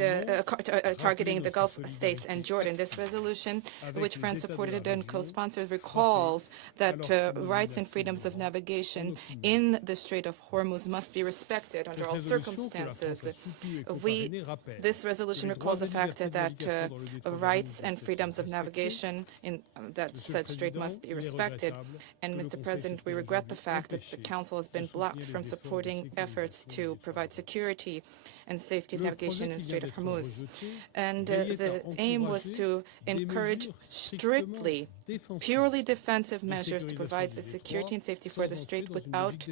targeting the Gulf states and Jordan. This resolution, which France supported and co-sponsored, recalls that rights and freedoms of navigation in the Strait of Hormuz must be respected under all circumstances. This resolution recalls the fact that rights and freedoms of navigation in that said strait must be respected. And, Mr. President, we regret the fact that the Council has been blocked from supporting efforts to provide security and safety of navigation in the Strait of Hormuz. And the aim was to encourage strictly, purely defensive measures to provide the security and safety for the strait without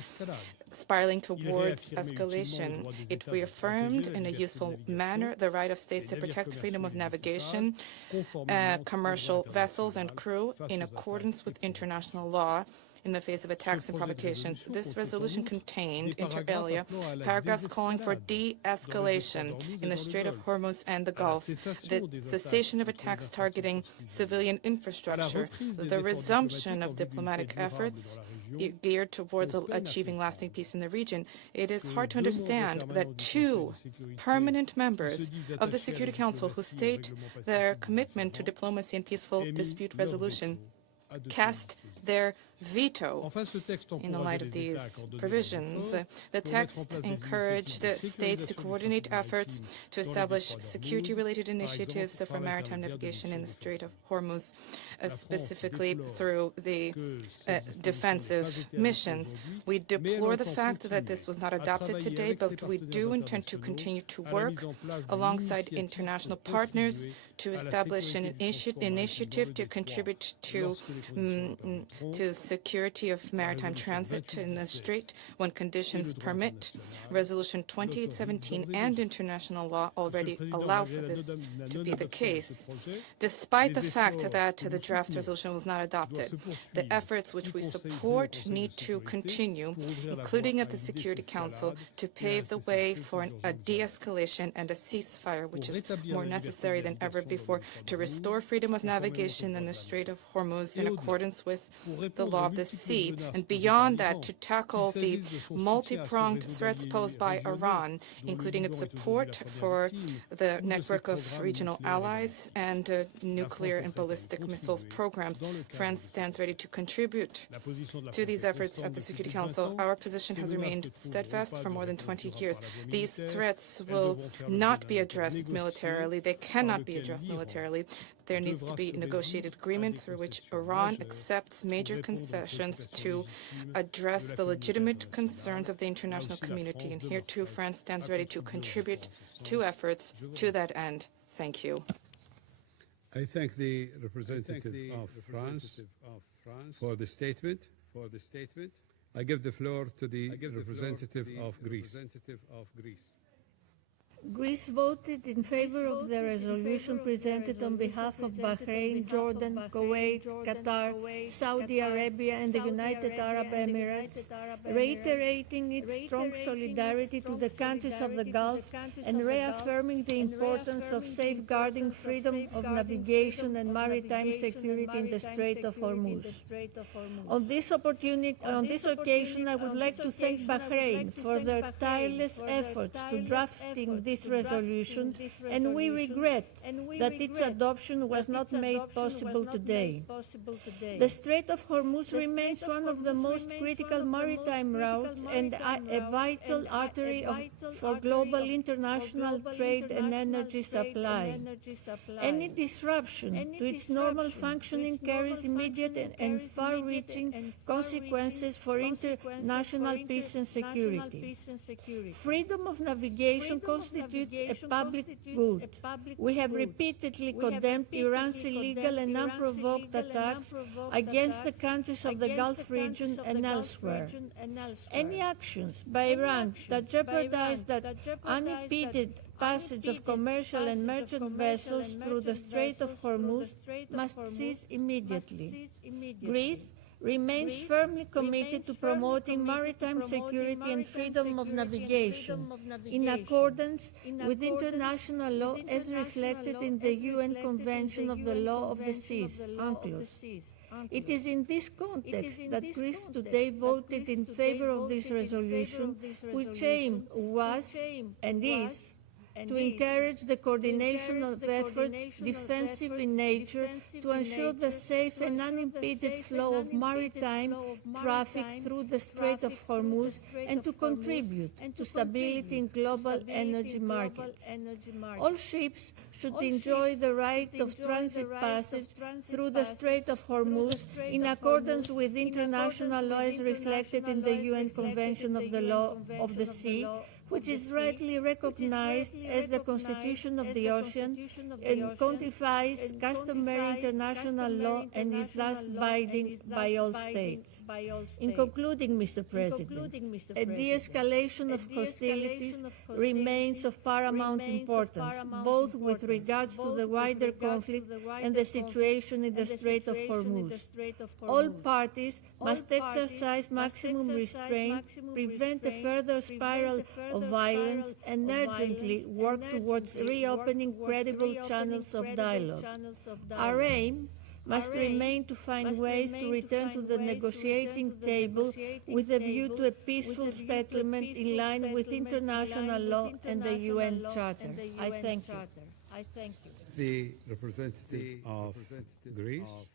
spiraling towards escalation. It reaffirmed in a useful manner the right of states to protect freedom of navigation, commercial vessels and crew in accordance with international law in the face of attacks and provocations. This resolution contained, inter alia, paragraphs calling for de-escalation in the Strait of Hormuz and the Gulf, the cessation of attacks targeting civilian infrastructure, the resumption of diplomatic efforts geared towards achieving lasting peace in the region. It is hard to understand that two permanent members of the Security Council who state their commitment to diplomacy and peaceful dispute resolution cast their veto in the light of these provisions. The text encouraged states to coordinate efforts to establish security-related initiatives for maritime navigation in the Strait of Hormuz, specifically through the defensive missions. We deplore the fact that this was not adopted today, but we do intend to continue to work alongside international partners to establish an initiative to contribute to security of maritime transit in the strait when conditions permit. Resolution 2817 and international law already allow for this to be the case. Despite the fact that the draft resolution was not adopted, the efforts which we support need to continue, including at the Security Council, to pave the way for a de-escalation and a ceasefire, which is more necessary than ever before, to restore freedom of navigation in the Strait of Hormuz in accordance with the law of the sea, and beyond that, to tackle the multi-pronged threats posed by Iran, including its support for the network of regional allies and nuclear and ballistic missiles programs. France stands ready to contribute to these efforts at the Security Council. Our position has remained steadfast for more than 20 years. These threats will not be addressed militarily. They cannot be addressed militarily. There needs to be a negotiated agreement through which Iran accepts major concessions to address the legitimate concerns of the international community. And here, too, France stands ready to contribute to efforts to that end. Thank you. I thank the representative of France for the statement. I give the floor to the representative of Greece. Greece voted in favor of the resolution presented on behalf of Bahrain, Jordan, Kuwait, Qatar, Saudi Arabia, and the United Arab Emirates, reiterating its strong solidarity to the countries of the Gulf and reaffirming the importance of safeguarding freedom of navigation and maritime security in the Strait of Hormuz. On this occasion, I would like to thank Bahrain for their tireless efforts to drafting this resolution, and we regret that its adoption was not made possible today. The Strait of Hormuz remains one of the most critical maritime routes and a vital artery for global international trade and energy supply. Any disruption to its normal functioning carries immediate and far-reaching consequences for international peace and security. Freedom of navigation constitutes a public good. We have repeatedly condemned Iran's illegal and unprovoked attacks against the countries of the Gulf region and elsewhere. Any actions by Iran that jeopardize the unimpeded passage of commercial and merchant vessels through the Strait of Hormuz must cease immediately. Greece remains firmly committed to promoting maritime security and freedom of navigation in accordance with international law as reflected in the UN Convention of the Law of the Seas, UNCLOS. It is in this context that Greece today voted in favor of this resolution, which aim was and is to encourage the coordination of efforts defensive in nature to ensure the safe and unimpeded flow of maritime traffic through the Strait of Hormuz and to contribute to stability in global energy markets. All ships should enjoy the right of transit passage through the Strait of Hormuz in accordance with international law as reflected in the UN Convention of the Law of the Sea, which is rightly recognized as the Constitution of the Ocean and codifies customary international law and is thus binding by all states. In concluding, Mr. President, a de-escalation of hostilities remains of paramount importance, both with regards to the wider conflict and the situation in the Strait of Hormuz. All parties must exercise maximum restraint, prevent a further spiral of violence, and urgently work towards reopening credible channels of dialogue. Our aim must remain to find ways to return to the negotiating table with a view to a peaceful settlement in line with international law and the UN Charter. I thank you. The representative of Greece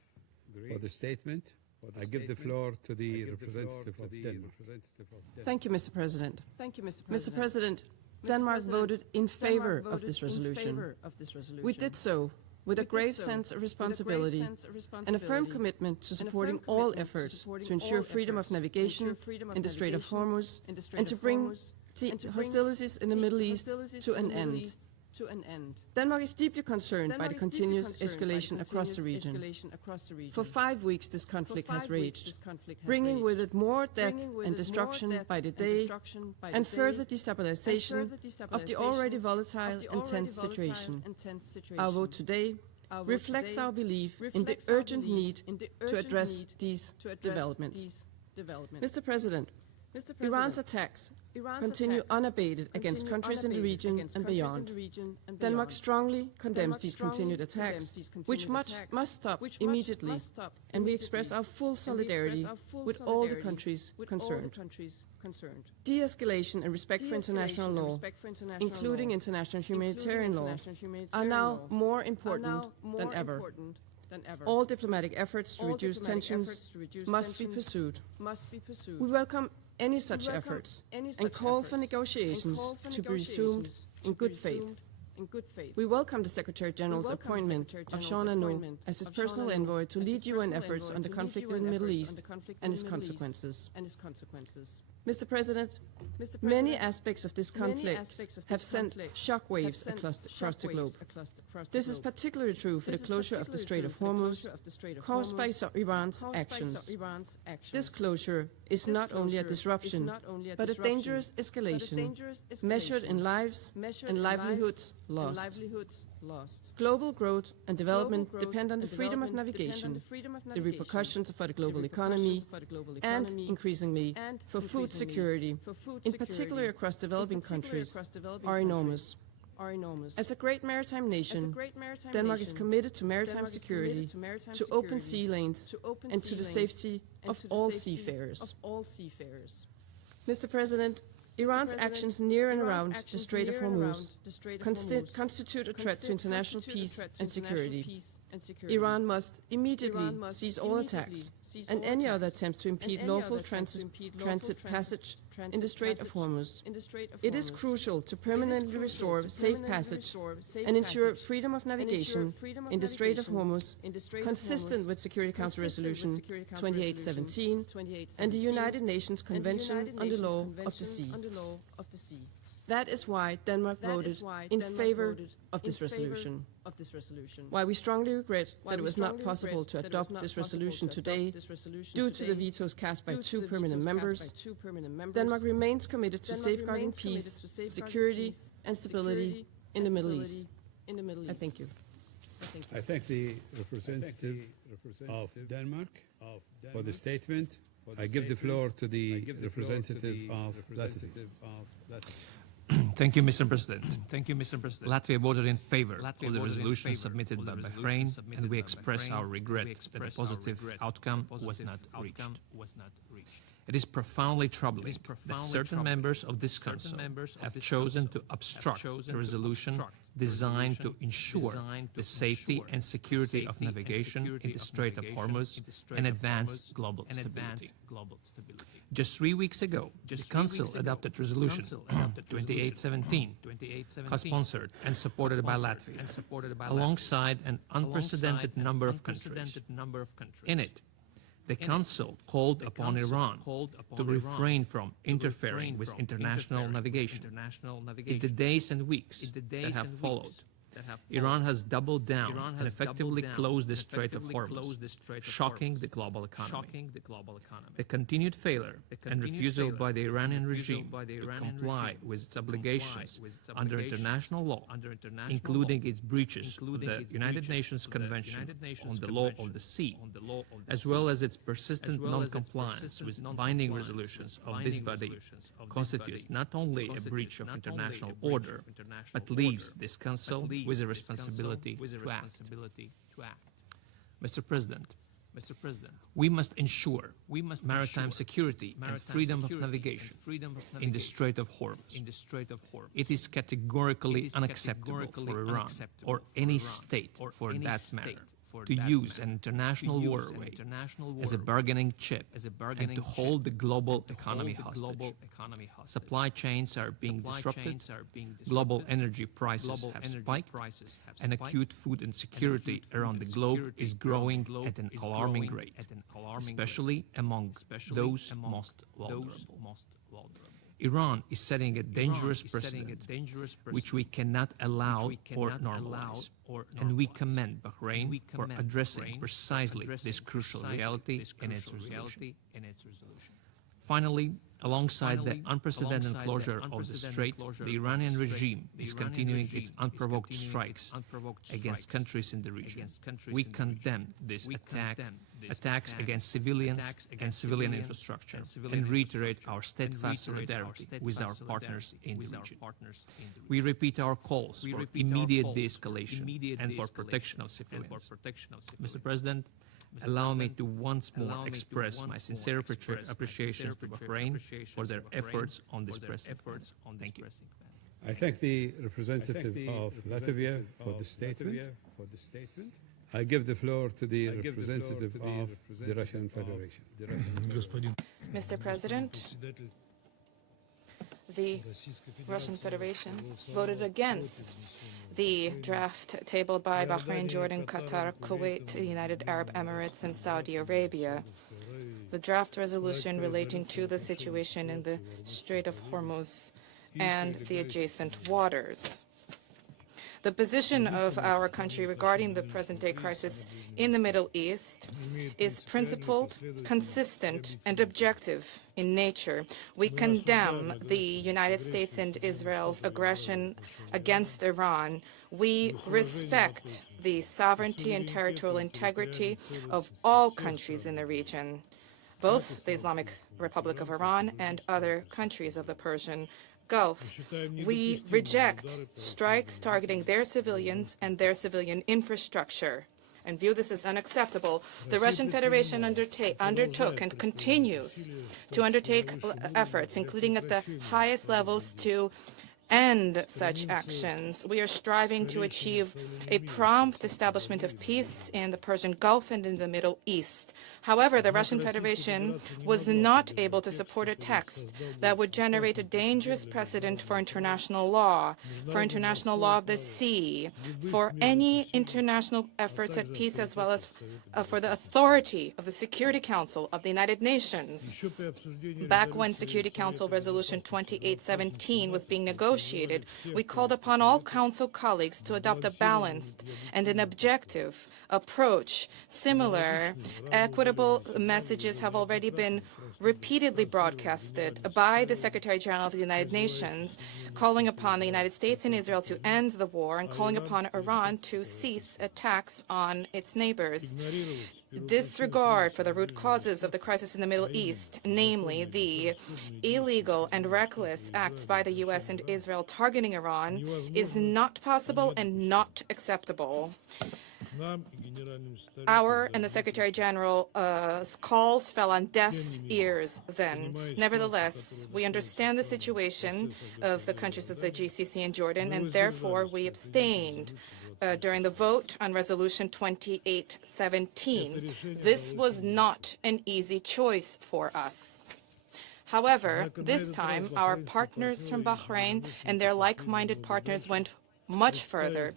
for the statement. I give the floor to the representative of Denmark. Thank you, Mr. President. Mr. President, Denmark voted in favor of this resolution. We did so with a grave sense of responsibility and a firm commitment to supporting all efforts to ensure freedom of navigation in the Strait of Hormuz and to bring hostilities in the Middle East to an end. Denmark is deeply concerned by the continuous escalation across the region. For 5 weeks this conflict has raged, bringing with it more death and destruction by the day and further destabilization of the already volatile and tense situation. Our vote today reflects our belief in the urgent need to address these developments. Mr. President, Iran's attacks continue unabated against countries in the region and beyond. Denmark strongly condemns these continued attacks, which must stop immediately, and we express our full solidarity with all the countries concerned. De-escalation and respect for international law, including international humanitarian law, are now more important than ever. All diplomatic efforts to reduce tensions must be pursued. We welcome any such efforts and call for negotiations to be resumed in good faith. We welcome the Secretary General's appointment of Sean Arnault as his personal envoy to lead UN efforts on the conflict in the Middle East and its consequences. Mr. President, many aspects of this conflict have sent shockwaves across the globe. This is particularly true for the closure of the Strait of Hormuz, caused by Iran's actions. This closure is not only a disruption, but a dangerous escalation, measured in lives and livelihoods lost. Global growth and development depend on the freedom of navigation, the repercussions for the global economy, and, increasingly, for food security, in particular across developing countries, are enormous. As a great maritime nation, Denmark is committed to maritime security, to open sea lanes, and to the safety of all seafarers. Mr. President, Iran's actions near and around the Strait of Hormuz constitute a threat to international peace and security. Iran must immediately cease all attacks and any other attempts to impede lawful transit passage in the Strait of Hormuz. It is crucial to permanently restore safe passage and ensure freedom of navigation in the Strait of Hormuz, consistent with Security Council Resolution 2817 and the United Nations Convention on the Law of the Sea. That is why Denmark voted in favor of this resolution. While we strongly regret that it was not possible to adopt this resolution today due to the vetoes cast by two permanent members, Denmark remains committed to safeguarding peace, security, and stability in the Middle East. I thank you. I thank the representative of Denmark for the statement. I give the floor to the representative of Latvia. Thank you, Mr. President. Latvia voted in favor of the resolution submitted by Bahrain, and we express our regret that a positive outcome was not reached. It is profoundly troubling that certain members of this Council have chosen to obstruct a resolution designed to ensure the safety and security of navigation in the Strait of Hormuz and advance global stability. Just 3 weeks ago, the Council adopted Resolution 2817, co-sponsored and supported by Latvia, alongside an unprecedented number of countries. In it, the Council called upon Iran to refrain from interfering with international navigation. In the days and weeks that have followed, Iran has doubled down and effectively closed the Strait of Hormuz, shocking the global economy. The continued failure and refusal by the Iranian regime to comply with its obligations under international law, including its breaches of the United Nations Convention on the Law of the Sea, as well as its persistent non-compliance with binding resolutions of this body, constitutes not only a breach of international order, but leaves this Council with a responsibility to act. Mr. President, we must ensure maritime security and freedom of navigation in the Strait of Hormuz. It is categorically unacceptable for Iran or any state, for that matter, to use an international waterway as a bargaining chip and to hold the global economy hostage. Supply chains are being disrupted, global energy prices have spiked, and acute food insecurity around the globe is growing at an alarming rate, especially among those most vulnerable. Iran is setting a dangerous precedent which we cannot allow or normalize, and we commend Bahrain for addressing precisely this crucial reality in its resolution. Finally, alongside the unprecedented closure of the strait, the Iranian regime is continuing its unprovoked strikes against countries in the region. We condemn this attacks against civilians and civilian infrastructure, and reiterate our steadfast solidarity with our partners in the region. We repeat our calls for immediate de-escalation and for protection of civilians. Mr. President, allow me to once more express my sincere appreciation to Bahrain for their efforts on this pressing. Thank you. I thank the representative of Latvia for the statement. I give the floor to the representative of the Russian Federation. Mr. President, the Russian Federation voted against the draft tabled by Bahrain, Jordan, Qatar, Kuwait, the United Arab Emirates, and Saudi Arabia. the draft resolution relating to the situation in the Strait of Hormuz and the adjacent waters. The position of our country regarding the present-day crisis in the Middle East is principled, consistent, and objective in nature. We condemn the United States and Israel's aggression against Iran. We respect the sovereignty and territorial integrity of all countries in the region, both the Islamic Republic of Iran and other countries of the Persian Gulf. We reject strikes targeting their civilians and their civilian infrastructure and view this as unacceptable. The Russian Federation undertook and continues to undertake efforts, including at the highest levels, to end such actions. We are striving to achieve a prompt establishment of peace in the Persian Gulf and in the Middle East. However, the Russian Federation was not able to support a text that would generate a dangerous precedent for international law of the sea, for any international efforts at peace, as well as for the authority of the Security Council of the United Nations. Back when Security Council Resolution 2817 was being negotiated, we called upon all Council colleagues to adopt a balanced and an objective approach. Similar, equitable messages have already been repeatedly broadcasted by the Secretary General of the United Nations, calling upon the United States and Israel to end the war and calling upon Iran to cease attacks on its neighbors. Disregard for the root causes of the crisis in the Middle East, namely the illegal and reckless acts by the U.S. and Israel targeting Iran, is not possible and not acceptable. Our and the Secretary General's calls fell on deaf ears then. Nevertheless, we understand the situation of the countries of the GCC and Jordan, and therefore we abstained during the vote on Resolution 2817. This was not an easy choice for us. However, this time, our partners from Bahrain and their like-minded partners went much further,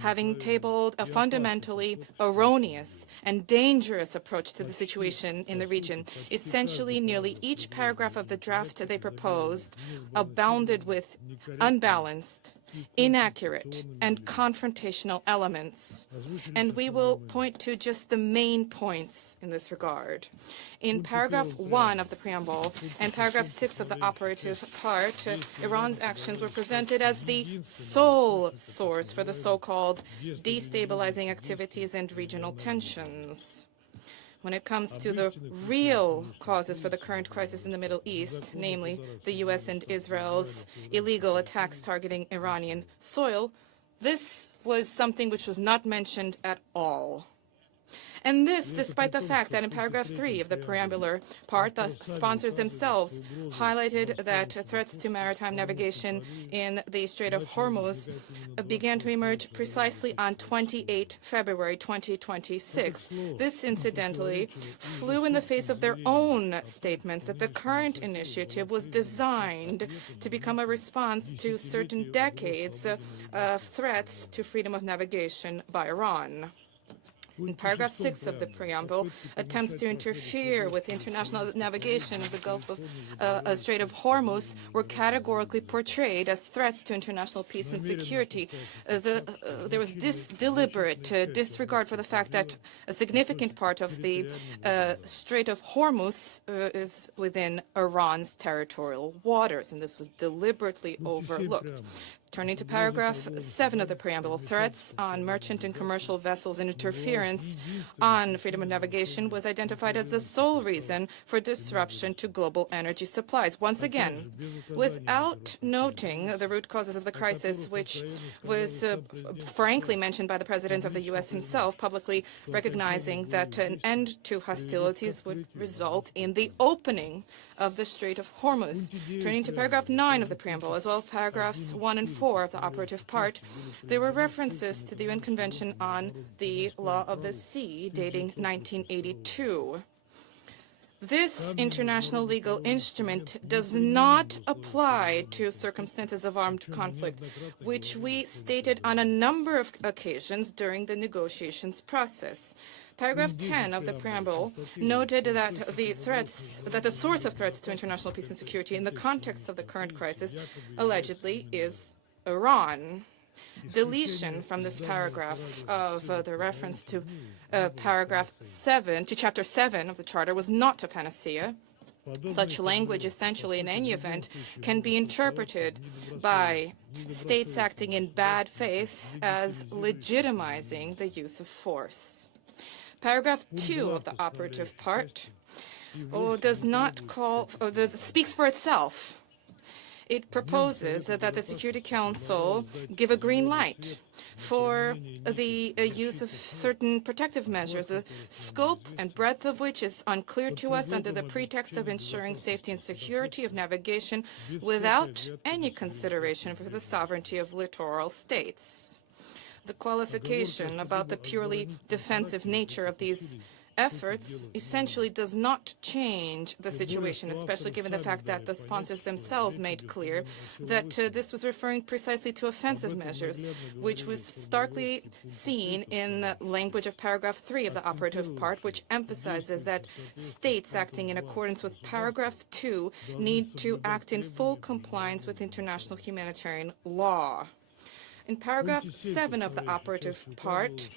having tabled a fundamentally erroneous and dangerous approach to the situation in the region. Essentially, nearly each paragraph of the draft they proposed abounded with unbalanced, inaccurate, and confrontational elements. And we will point to just the main points in this regard. In paragraph 1 of the preamble and paragraph 6 of the operative part, Iran's actions were presented as the sole source for the so-called destabilizing activities and regional tensions. When it comes to the real causes for the current crisis in the Middle East, namely the U.S. and Israel's illegal attacks targeting Iranian soil, this was something which was not mentioned at all. And this, despite the fact that in paragraph 3 of the preambular part, the sponsors themselves highlighted that threats to maritime navigation in the Strait of Hormuz began to emerge precisely on 28 February 2026. This, incidentally, flew in the face of their own statements that the current initiative was designed to become a response to certain decades of threats to freedom of navigation by Iran. In paragraph 6 of the preamble, attempts to interfere with international navigation of the Gulf of Strait of Hormuz were categorically portrayed as threats to international peace and security. There was deliberate disregard for the fact that a significant part of the Strait of Hormuz is within Iran's territorial waters, and this was deliberately overlooked. Turning to paragraph 7 of the preamble, threats on merchant and commercial vessels and interference on freedom of navigation was identified as the sole reason for disruption to global energy supplies. Once again, without noting the root causes of the crisis, which was frankly mentioned by the President of the U.S. himself, publicly recognizing that an end to hostilities would result in the opening of the Strait of Hormuz. Turning to paragraph 9 of the preamble, as well as paragraphs 1 and 4 of the operative part, there were references to the UN Convention on the Law of the Sea, dating 1982. This international legal instrument does not apply to circumstances of armed conflict, which we stated on a number of occasions during the negotiations process. Paragraph 10 of the preamble noted that the source of threats to international peace and security in the context of the current crisis allegedly is Iran. Deletion from this paragraph of the reference to paragraph 7, to chapter 7 of the Charter was not a panacea. Such language essentially in any event can be interpreted by states acting in bad faith as legitimizing the use of force. Paragraph 2 of the operative part does not speaks for itself. It proposes that the Security Council give a green light for the use of certain protective measures, the scope and breadth of which is unclear to us under the pretext of ensuring safety and security of navigation without any consideration for the sovereignty of littoral states. The qualification about the purely defensive nature of these efforts essentially does not change the situation, especially given the fact that the sponsors themselves made clear that this was referring precisely to offensive measures, which was starkly seen in the language of paragraph 3 of the operative part, which emphasizes that states acting in accordance with paragraph 2 need to act in full compliance with international humanitarian law. In paragraph 7 of the operative part,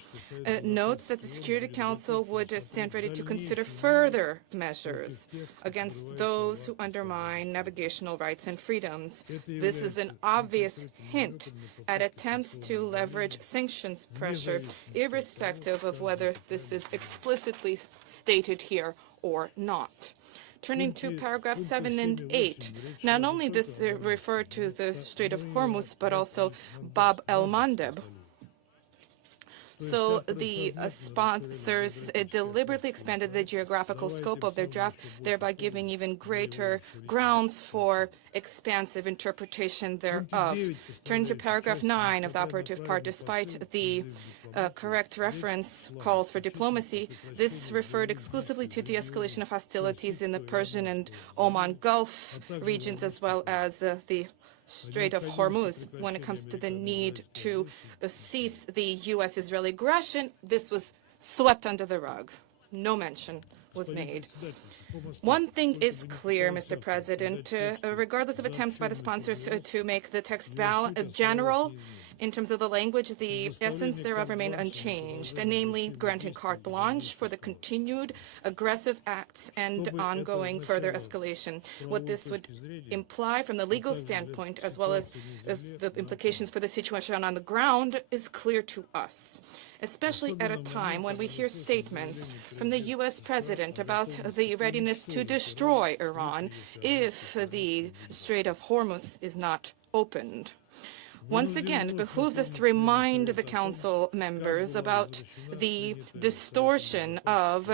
notes that the Security Council would stand ready to consider further measures against those who undermine navigational rights and freedoms. This is an obvious hint at attempts to leverage sanctions pressure, irrespective of whether this is explicitly stated here or not. Turning to paragraph 7 and 8, not only this refer to the Strait of Hormuz, but also Bab el-Mandeb. So the sponsors deliberately expanded the geographical scope of their draft, thereby giving even greater grounds for expansive interpretation thereof. Turning to paragraph 9 of the operative part, despite the correct reference calls for diplomacy, this referred exclusively to de-escalation of hostilities in the Persian and Oman Gulf regions, as well as the Strait of Hormuz. When it comes to the need to cease the U.S.-Israeli aggression, this was swept under the rug. No mention was made. One thing is clear, Mr. President, regardless of attempts by the sponsors to make the text general, in terms of the language, the essence thereof remained unchanged, namely granting carte blanche for the continued aggressive acts and ongoing further escalation. What this would imply from the legal standpoint, as well as the implications for the situation on the ground, is clear to us, especially at a time when we hear statements from the U.S. president about the readiness to destroy Iran if the Strait of Hormuz is not opened. Once again, it behooves us to remind the Council members about the distortion of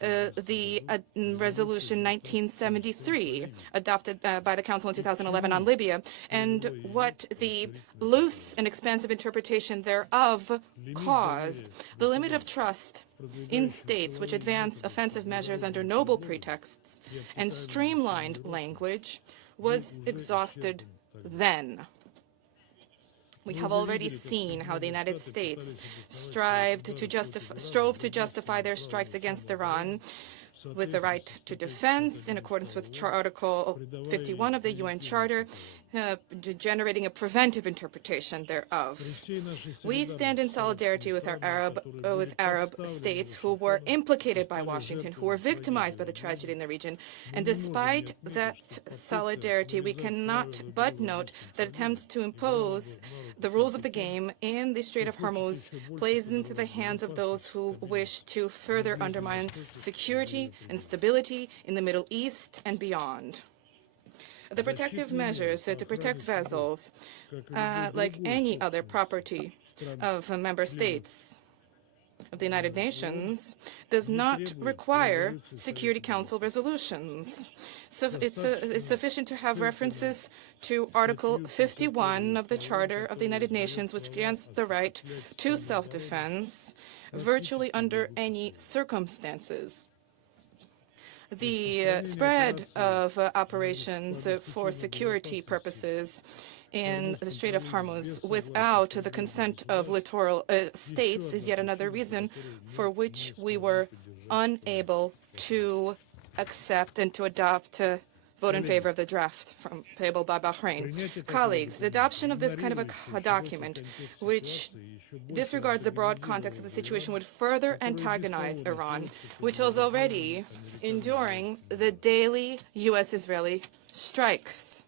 the Resolution 1973, adopted by the Council in 2011 on Libya, and what the loose and expansive interpretation thereof caused. The limit of trust in states which advance offensive measures under noble pretexts and streamlined language was exhausted then. We have already seen how the United States strove to justify their strikes against Iran with the right to defense in accordance with Article 51 of the UN Charter, generating a preventive interpretation thereof. We stand in solidarity with our Arab states who were implicated by Washington, who were victimized by the tragedy in the region. And despite that solidarity, we cannot but note that attempts to impose the rules of the game in the Strait of Hormuz plays into the hands of those who wish to further undermine security and stability in the Middle East and beyond. The protective measures to protect vessels, like any other property of member states of the United Nations, does not require Security Council resolutions. So it's sufficient to have references to Article 51 of the Charter of the United Nations, which grants the right to self-defense virtually under any circumstances. The spread of operations for security purposes in the Strait of Hormuz without the consent of littoral states is yet another reason for which we were unable to accept and to adopt vote in favor of the draft tabled by Bahrain. Colleagues, the adoption of this kind of a document, which disregards the broad context of the situation, would further antagonize Iran, which was already enduring the daily U.S.-Israeli strikes.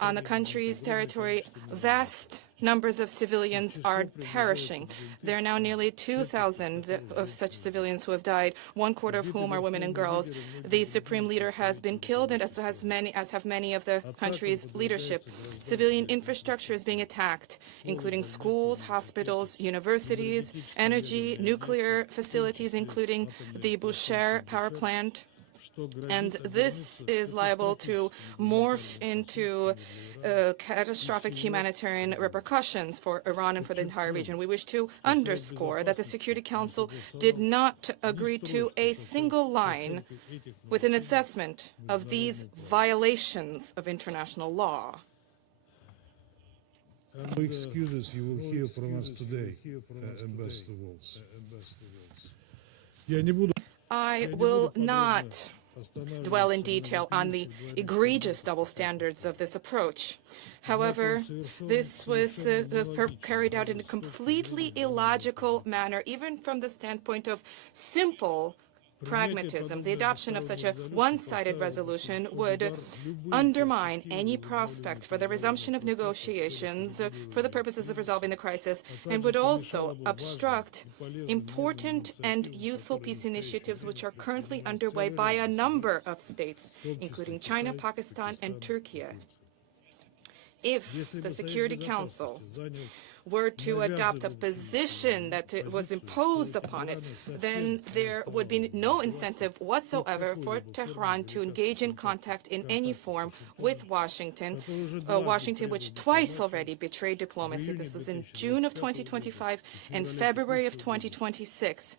On the country's territory, vast numbers of civilians are perishing. There are now nearly 2,000 of such civilians who have died, 1/4 of whom are women and girls. The supreme leader has been killed, and as have many of the country's leadership. Civilian infrastructure is being attacked, including schools, hospitals, universities, energy, nuclear facilities, including the Bushehr power plant. And this is liable to morph into catastrophic humanitarian repercussions for Iran and for the entire region. We wish to underscore that the Security Council did not agree to a single line with an assessment of these violations of international law. No excuses you will hear from us today, Ambassador Waltz. I will not dwell in detail on the egregious double standards of this approach. However, this was carried out in a completely illogical manner, even from the standpoint of simple pragmatism. The adoption of such a one-sided resolution would undermine any prospect for the resumption of negotiations for the purposes of resolving the crisis, and would also obstruct important and useful peace initiatives which are currently underway by a number of states, including China, Pakistan, and Turkey. If the Security Council were to adopt a position that was imposed upon it, then there would be no incentive whatsoever for Tehran to engage in contact in any form with Washington, Washington which twice already betrayed diplomacy. This was in June of 2025 and February of 2026.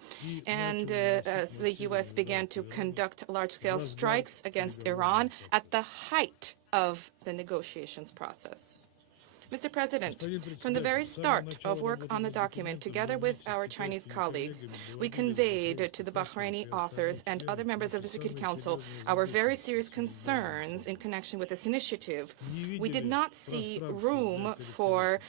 And as the U.S. began to conduct large-scale strikes against Iran at the height of the negotiations process. Mr. President, from the very start of work on the document, together with our Chinese colleagues, we conveyed to the Bahraini authors and other members of the Security Council our very serious concerns in connection with this initiative. We did not see room for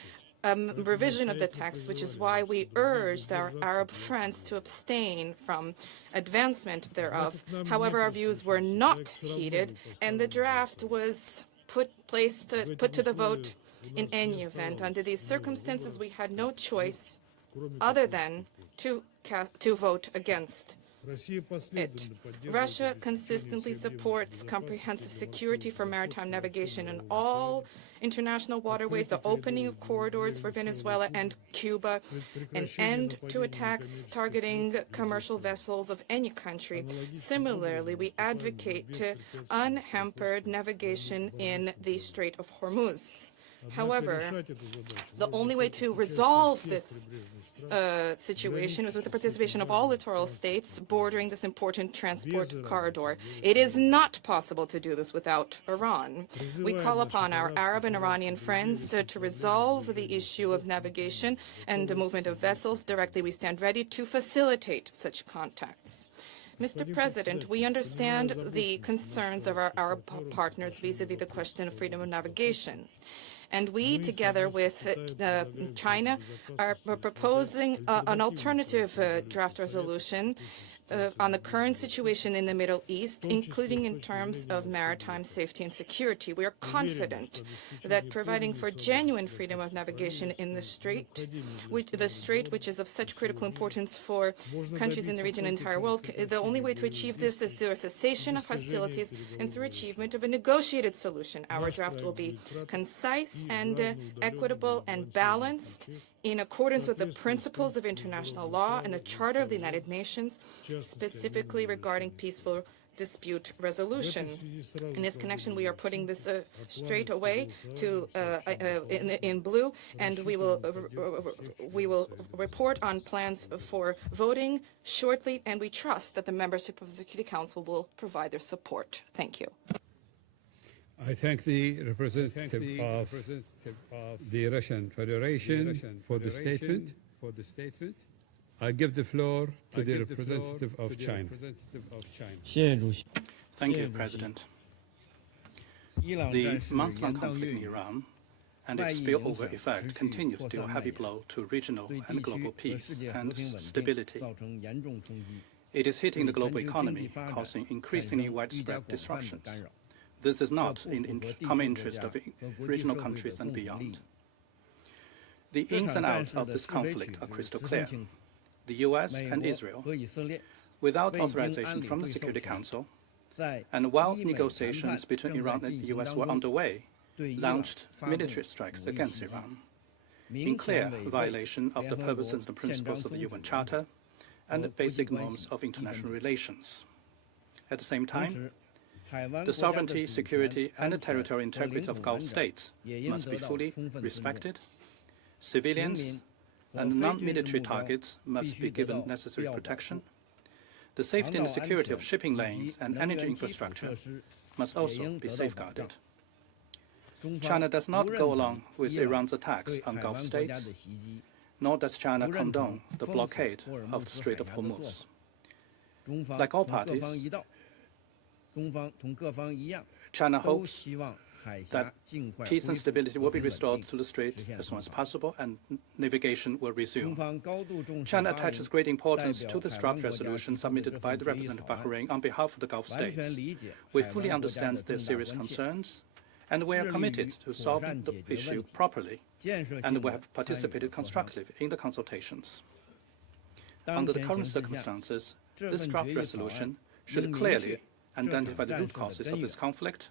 revision of the text, which is why we urged our Arab friends to abstain from advancement thereof. However, our views were not heeded, and the draft was put to the vote in any event. Under these circumstances, we had no choice other than to vote against it. Russia consistently supports comprehensive security for maritime navigation in all international waterways, the opening of corridors for Venezuela and Cuba, an end to attacks targeting commercial vessels of any country. Similarly, we advocate unhampered navigation in the Strait of Hormuz. However, the only way to resolve this situation is with the participation of all littoral states bordering this important transport corridor. It is not possible to do this without Iran. We call upon our Arab and Iranian friends to resolve the issue of navigation and the movement of vessels directly. We stand ready to facilitate such contacts. Mr. President, we understand the concerns of our Arab partners vis-à-vis the question of freedom of navigation. And we, together with China, are proposing an alternative draft resolution on the current situation in the Middle East, including in terms of maritime safety and security. We are confident that providing for genuine freedom of navigation in the strait, which is of such critical importance for countries in the region and the entire world, the only way to achieve this is through a cessation of hostilities and through achievement of a negotiated solution. Our draft will be concise and equitable and balanced in accordance with the principles of international law and the Charter of the United Nations, specifically regarding peaceful dispute resolution. In this connection, we are putting this straight away to in blue, and we will report on plans for voting shortly, and we trust that the membership of the Security Council will provide their support. Thank you. I thank the representative of the Russian Federation for the statement. I give the floor to the representative of China. Thank you, President. The month-long conflict in Iran and its spillover effect continues to deal a heavy blow to regional and global peace and stability. It is hitting the global economy, causing increasingly widespread disruptions. This is not in the common interest of regional countries and beyond. The ins and outs of this conflict are crystal clear. The U.S. and Israel, without authorization from the Security Council, and while negotiations between Iran and the U.S. were underway, launched military strikes against Iran, in clear violation of the purposes and principles of the UN Charter and the basic norms of international relations. At the same time, the sovereignty, security, and the territorial integrity of Gulf states must be fully respected. Civilians and non-military targets must be given necessary protection. The safety and the security of shipping lanes and energy infrastructure must also be safeguarded. China does not go along with Iran's attacks on Gulf states, nor does China condone the blockade of the Strait of Hormuz. Like all parties, China hopes that peace and stability will be restored to the strait as soon as possible and navigation will resume. China attaches great importance to this draft resolution submitted by the representative of Bahrain on behalf of the Gulf states. We fully understand their serious concerns, and we are committed to solving the issue properly, and we have participated constructively in the consultations. Under the current circumstances, this draft resolution should clearly identify the root causes of this conflict,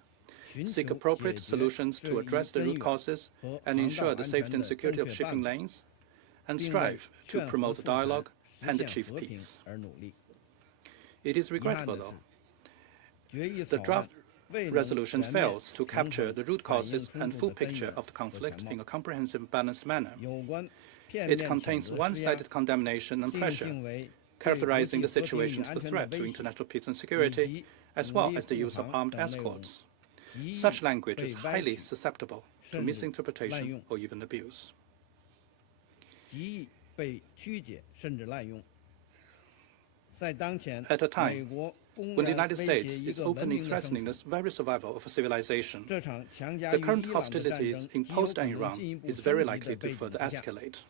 seek appropriate solutions to address the root causes and ensure the safety and security of shipping lanes, and strive to promote dialogue and achieve peace. It is regrettable, though, the draft resolution fails to capture the root causes and full picture of the conflict in a comprehensive and balanced manner. It contains one-sided condemnation and pressure, characterizing the situation as a threat to international peace and security, as well as the use of armed escorts. Such language is highly susceptible to misinterpretation or even abuse. At a time when the United States is openly threatening the very survival of a civilization, the current hostilities imposed on Iran is very likely to further escalate.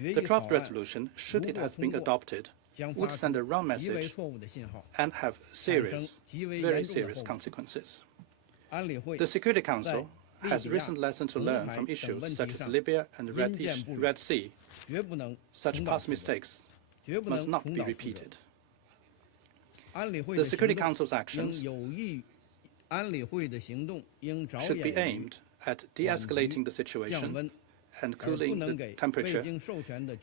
The draft resolution, should it have been adopted, would send a wrong message and have serious, very serious consequences. The Security Council has recent lessons to learn from issues such as Libya and the Red Sea. Such past mistakes must not be repeated. The Security Council's actions should be aimed at de-escalating the situation and cooling the temperature.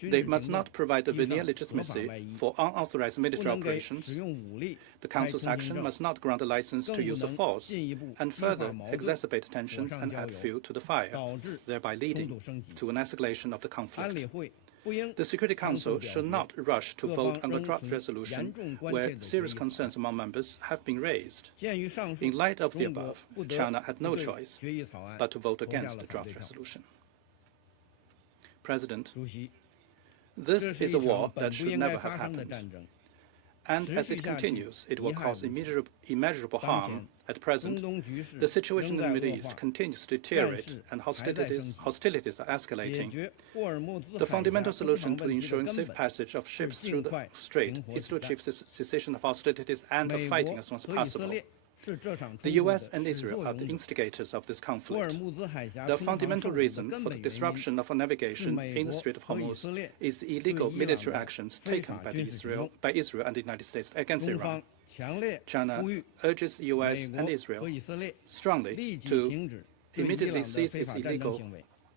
They must not provide the veneer legitimacy for unauthorized military operations. The Council's action must not grant a license to use of force and further exacerbate tensions and add fuel to the fire, thereby leading to an escalation of the conflict. The Security Council should not rush to vote on the draft resolution where serious concerns among members have been raised. In light of the above, China had no choice but to vote against the draft resolution. President, this is a war that should never have happened. And as it continues, it will cause immeasurable harm. At present, the situation in the Middle East continues to deteriorate and hostilities are escalating. The fundamental solution to ensuring safe passage of ships through the strait is to achieve cessation of hostilities and of fighting as soon as possible. The U.S. and Israel are the instigators of this conflict. The fundamental reason for the disruption of navigation in the Strait of Hormuz is the illegal military actions taken by Israel and the United States against Iran. China urges the U.S. and Israel strongly to immediately cease its illegal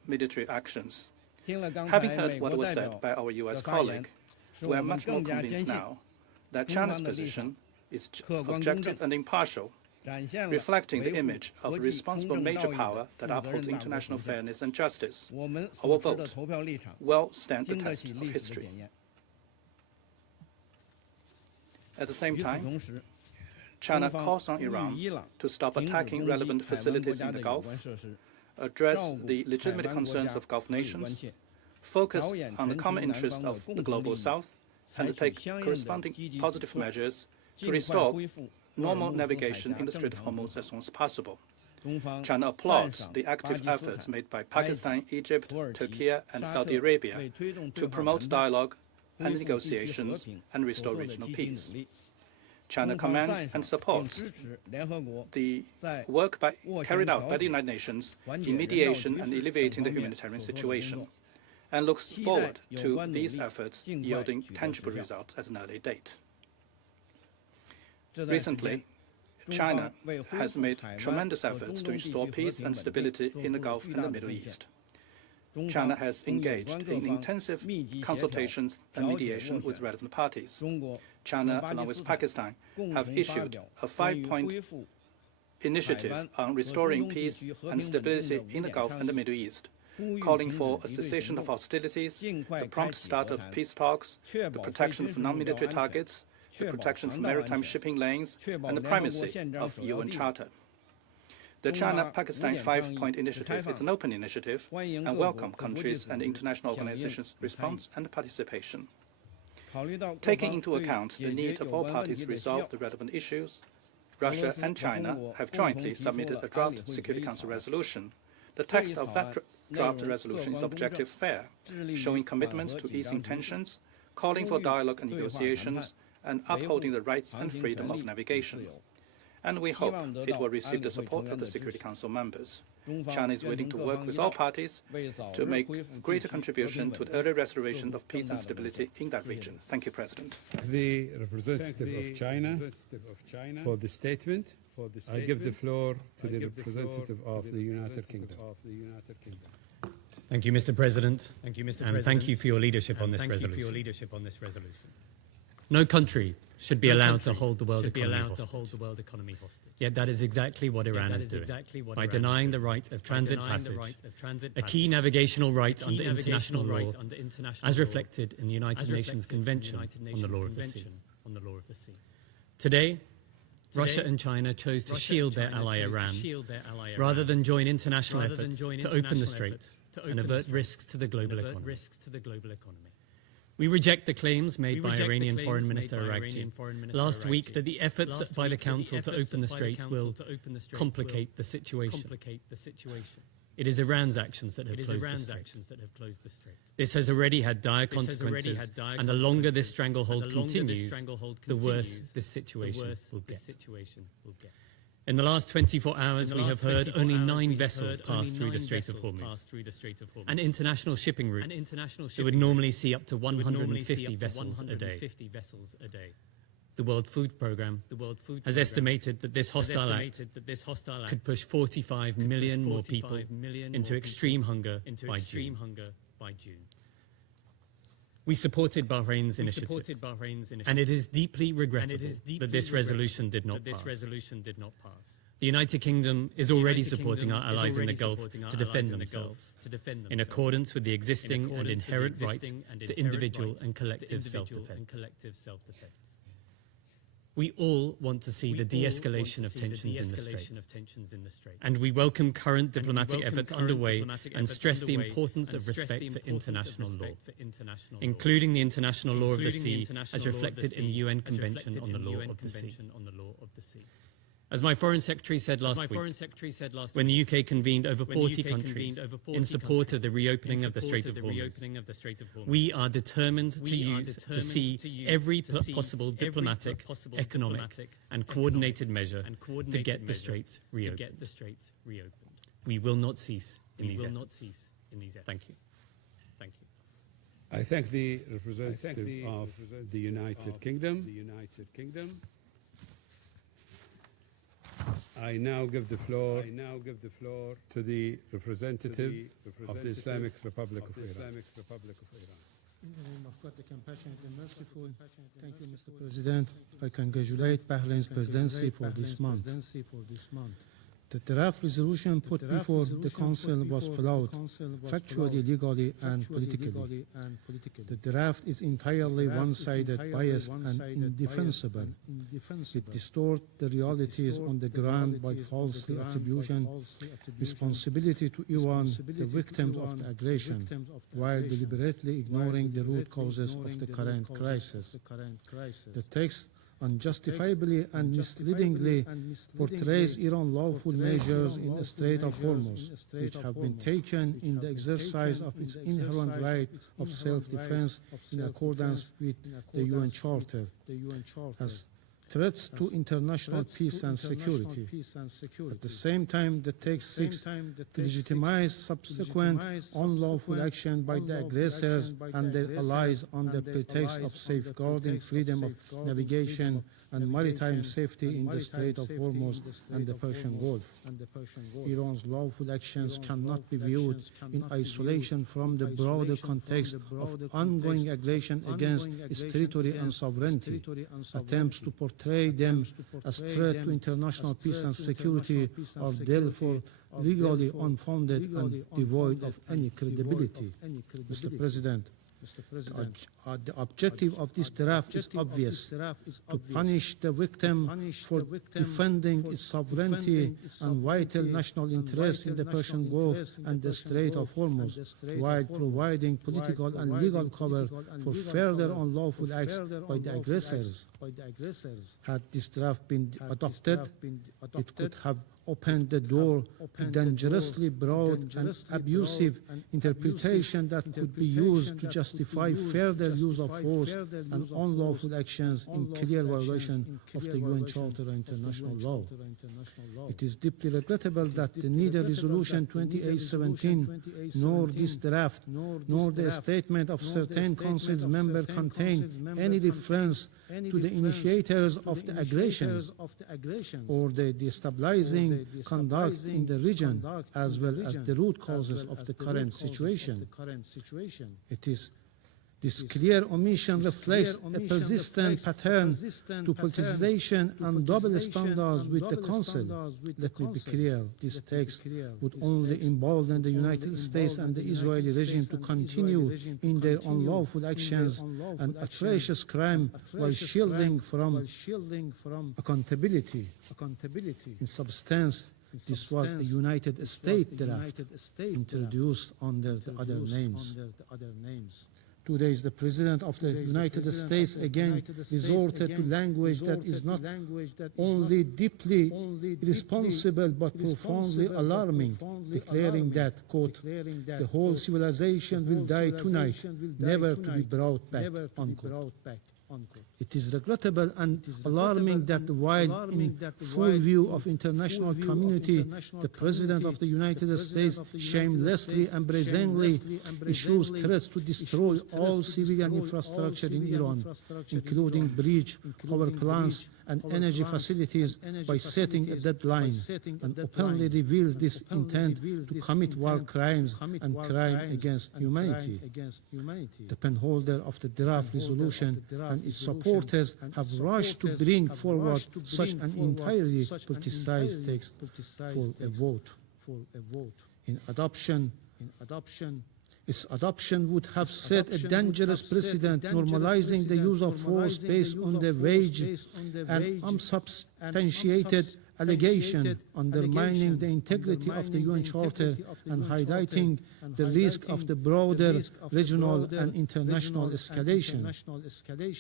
military actions. Having heard what was said by our U.S. colleague, we are much more convinced now that China's position is objective and impartial, reflecting the image of a responsible major power that upholds international fairness and justice. Our vote will stand the test of history. At the same time, China calls on Iran to stop attacking relevant facilities in the Gulf, address the legitimate concerns of Gulf nations, focus on the common interests of the Global South, and take corresponding positive measures to restore normal navigation in the Strait of Hormuz as soon as possible. China applauds the active efforts made by Pakistan, Egypt, Turkey, and Saudi Arabia to promote dialogue and negotiations and restore regional peace. China commends and supports the work carried out by the United Nations in mediation and alleviating the humanitarian situation, and looks forward to these efforts yielding tangible results at an early date. Recently, China has made tremendous efforts to restore peace and stability in the Gulf and the Middle East. China has engaged in intensive consultations and mediation with relevant parties. China, along with Pakistan, have issued a 5-point initiative on restoring peace and stability in the Gulf and the Middle East, calling for a cessation of hostilities, the prompt start of peace talks, the protection of non-military targets, the protection of maritime shipping lanes, and the primacy of UN Charter. The China-Pakistan 5-point initiative is an open initiative and welcome countries and international organizations' response and participation. Taking into account the need of all parties to resolve the relevant issues, Russia and China have jointly submitted a draft Security Council resolution. The text of that draft resolution is objective fair, showing commitments to easing tensions, calling for dialogue and negotiations, and upholding the rights and freedom of navigation. And we hope it will receive the support of the Security Council members. China is willing to work with all parties to make greater contribution to the early restoration of peace and stability in that region. Thank you, President. The representative of China for the statement. I give the floor to the representative of the United Kingdom. Thank you, Mr. President. And thank you for your leadership on this resolution. No country should be allowed to hold the world economy hostage. Yet that is exactly what Iran is doing, by denying the right of transit passage, a key navigational right under international law, as reflected in the United Nations Convention on the Law of the Sea. Today, Russia and China chose to shield their ally Iran, rather than join international efforts to open the Straits and avert risks to the global economy. We reject the claims made by Iranian Foreign Minister Araghchi last week that the efforts by the Council to open the Strait will complicate the situation. It is Iran's actions that have closed the Strait. This has already had dire consequences, and the longer this stranglehold continues, the worse this situation will get. In the last 24 hours, we have heard only 9 vessels pass through the Strait of Hormuz, an international shipping route that would normally see up to 150 vessels a day. The World Food Programme has estimated that this hostile act could push 45 million more people into extreme hunger by June. We supported Bahrain's initiative, and it is deeply regrettable that this resolution did not pass. The United Kingdom is already supporting our allies in the Gulf to defend themselves, in accordance with the existing and inherent right to individual and collective self-defense. We all want to see the de-escalation of tensions in the Strait, and we welcome current diplomatic efforts underway and stress the importance of respect for international law, including the international law of the sea as reflected in the UN Convention on the Law of the Sea. As my Foreign Secretary said last week, when the UK convened over 40 countries in support of the reopening of the Strait of Hormuz, we are determined to see every possible diplomatic, economic and coordinated measure to get the Straits reopened. We will not cease in these efforts. Thank you. I thank the representative of the United Kingdom. I now give the floor to the representative of the Islamic Republic of Iran. In the name of God, the compassionate and merciful, thank you, Mr. President. I congratulate Bahrain's presidency for this month. The draft resolution put before the Council was flawed, factually, legally, and politically. The draft is entirely one-sided, biased, and indefensible. It distorts the realities on the ground by falsely attributing responsibility to Iran, the victims of the aggression, while deliberately ignoring the root causes of the current crisis. The text unjustifiably and misleadingly portrays Iran's lawful measures in the Strait of Hormuz, which have been taken in the exercise of its inherent right of self-defense in accordance with the UN Charter, as threats to international peace and security. At the same time, the text seeks to legitimize subsequent unlawful action by the aggressors and their allies under pretext of safeguarding freedom of navigation and maritime safety in the Strait of Hormuz and the Persian Gulf. Iran's lawful actions cannot be viewed in isolation from the broader context of ongoing aggression against its territory and sovereignty. Attempts to portray them as threat to international peace and security are therefore legally unfounded and devoid of any credibility. Mr. President, the objective of this draft is obvious: to punish the victim for defending its sovereignty and vital national interests in the Persian Gulf and the Strait of Hormuz, while providing political and legal cover for further unlawful acts by the aggressors. Had this draft been adopted, it could have opened the door to dangerously broad and abusive interpretation that could be used to justify further use of force and unlawful actions in clear violation of the UN Charter and international law. It is deeply regrettable that neither Resolution 2817 nor this draft nor the statement of certain Council's members contain any reference to the initiators of the aggressions or the destabilizing conduct in the region, as well as the root causes of the current situation. This clear omission reflects a persistent pattern to politicization and double standards with the Council. Let me be clear, this text would only embolden the United States and the Israeli regime to continue in their unlawful actions and atrocious crime while shielding from accountability. In substance, this was a United States draft introduced under the other names. 2 days, the President of the United States again resorted to language that is not only deeply irresponsible but profoundly alarming, declaring that, quote, the whole civilization will die tonight, never to be brought back, unquote. It is regrettable and alarming that while in full view of international community, the President of the United States shamelessly and brazenly issues threats to destroy all civilian infrastructure in Iran, including bridge, power plants, and energy facilities by setting a deadline, and openly reveals this intent to commit war crimes and crime against humanity. The penholder of the draft resolution and its supporters have rushed to bring forward such an entirely politicized text for a vote. Its adoption would have set a dangerous precedent, normalizing the use of force based on the vague and unsubstantiated allegation, undermining the integrity of the UN Charter and highlighting the risk of the broader regional and international escalation.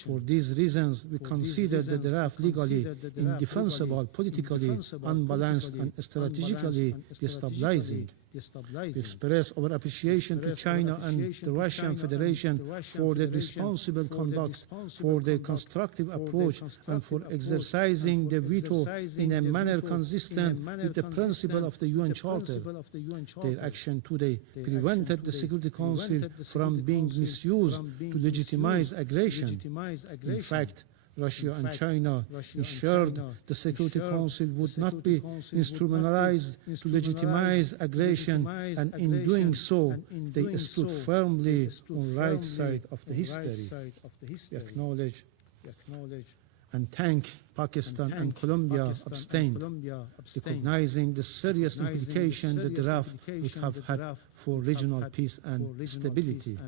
For these reasons, we consider the draft legally indefensible, politically unbalanced, and strategically destabilizing. We express our appreciation to China and the Russian Federation for their responsible conduct, for their constructive approach, and for exercising the veto in a manner consistent with the principle of the UN Charter. Their action today prevented the Security Council from being misused to legitimize aggression. In fact, Russia and China ensured the Security Council would not be instrumentalized to legitimize aggression, and in doing so, they stood firmly on the right side of the history. We acknowledge and thank Pakistan and Colombia abstained, recognizing the serious implication the draft would have had for regional peace and stability.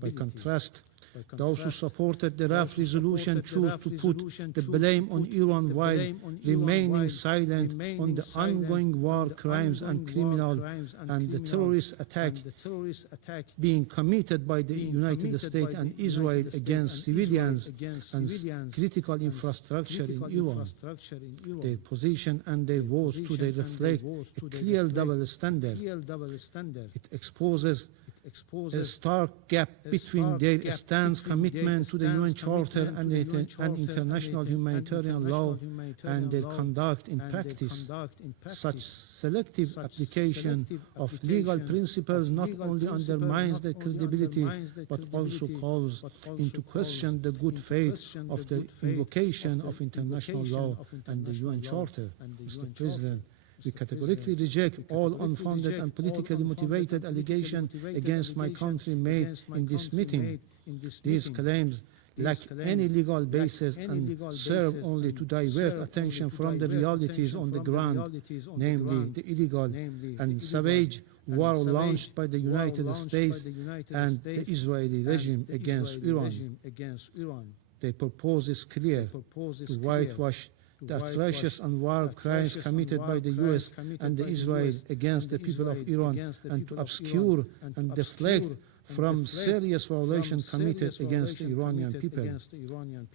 By contrast, those who supported the draft resolution chose to put the blame on Iran while remaining silent on the ongoing war crimes and criminal and the terrorist attack being committed by the United States and Israel against civilians and critical infrastructure in Iran. Their position and their votes today reflect a clear double standard. It exposes a stark gap between their stance commitment to the UN Charter and international humanitarian law and their conduct in practice. Such selective application of legal principles not only undermines their credibility but also calls into question the good faith of the invocation of international law and the UN Charter. Mr. President, we categorically reject all unfounded and politically motivated allegations against my country made in this meeting. These claims lack any legal basis and serve only to divert attention from the realities on the ground, namely the illegal and savage war launched by the United States and the Israeli regime against Iran. Their purpose is clear: to whitewash the atrocious and war crimes committed by the US and the Israel against the people of Iran and to obscure and deflect from serious violations committed against the Iranian people.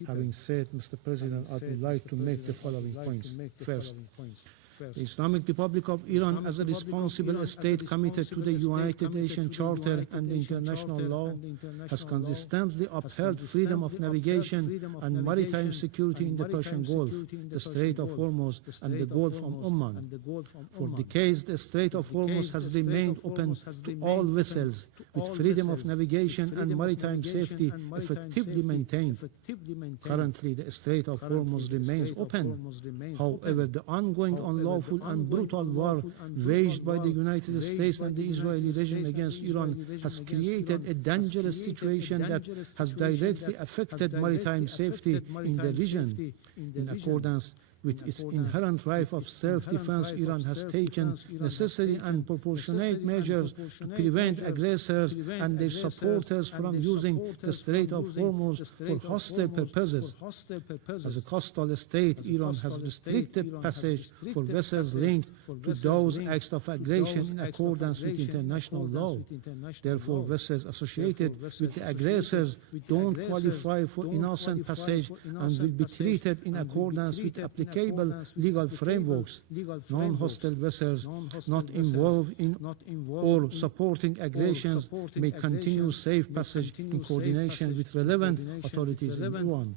Having said, Mr. President, I would like to make the following points. First, the Islamic Republic of Iran, as a responsible state committed to the United Nations Charter and international law, has consistently upheld freedom of navigation and maritime security in the Persian Gulf, the Strait of Hormuz, and the Gulf of Oman. For decades, the Strait of Hormuz has remained open to all vessels, with freedom of navigation and maritime safety effectively maintained. Currently, the Strait of Hormuz remains open. However, the ongoing unlawful and brutal war waged by the United States and the Israeli regime against Iran has created a dangerous situation that has directly affected maritime safety in the region. In accordance with its inherent right of self-defense, Iran has taken necessary and proportionate measures to prevent aggressors and their supporters from using the Strait of Hormuz for hostile purposes. As a coastal state, Iran has restricted passage for vessels linked to those acts of aggression in accordance with international law. Therefore, vessels associated with the aggressors don't qualify for innocent passage and will be treated in accordance with applicable legal frameworks. Non-hostile vessels not involved in or supporting aggressions may continue safe passage in coordination with relevant authorities in Iran.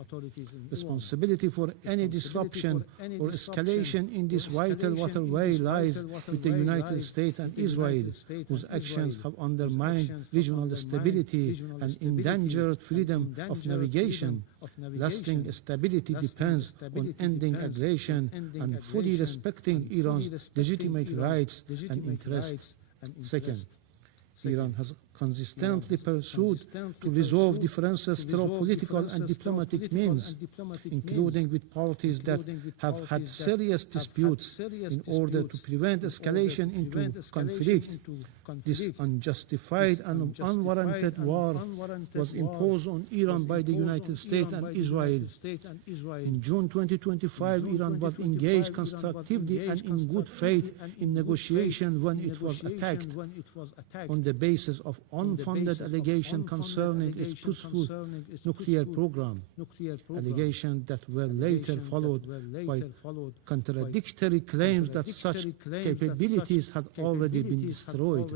Responsibility for any disruption or escalation in this vital waterway lies with the United States and Israel, whose actions have undermined regional stability and endangered freedom of navigation. Lasting stability depends on ending aggression and fully respecting Iran's legitimate rights and interests. Second, Iran has consistently pursued to resolve differences through political and diplomatic means, including with parties that have had serious disputes, in order to prevent escalation into conflict. This unjustified and unwarranted war was imposed on Iran by the United States and Israel. In June 2025, Iran was engaged constructively and in good faith in negotiation when it was attacked on the basis of unfounded allegations concerning its peaceful nuclear program, allegations that were later followed by contradictory claims that such capabilities had already been destroyed.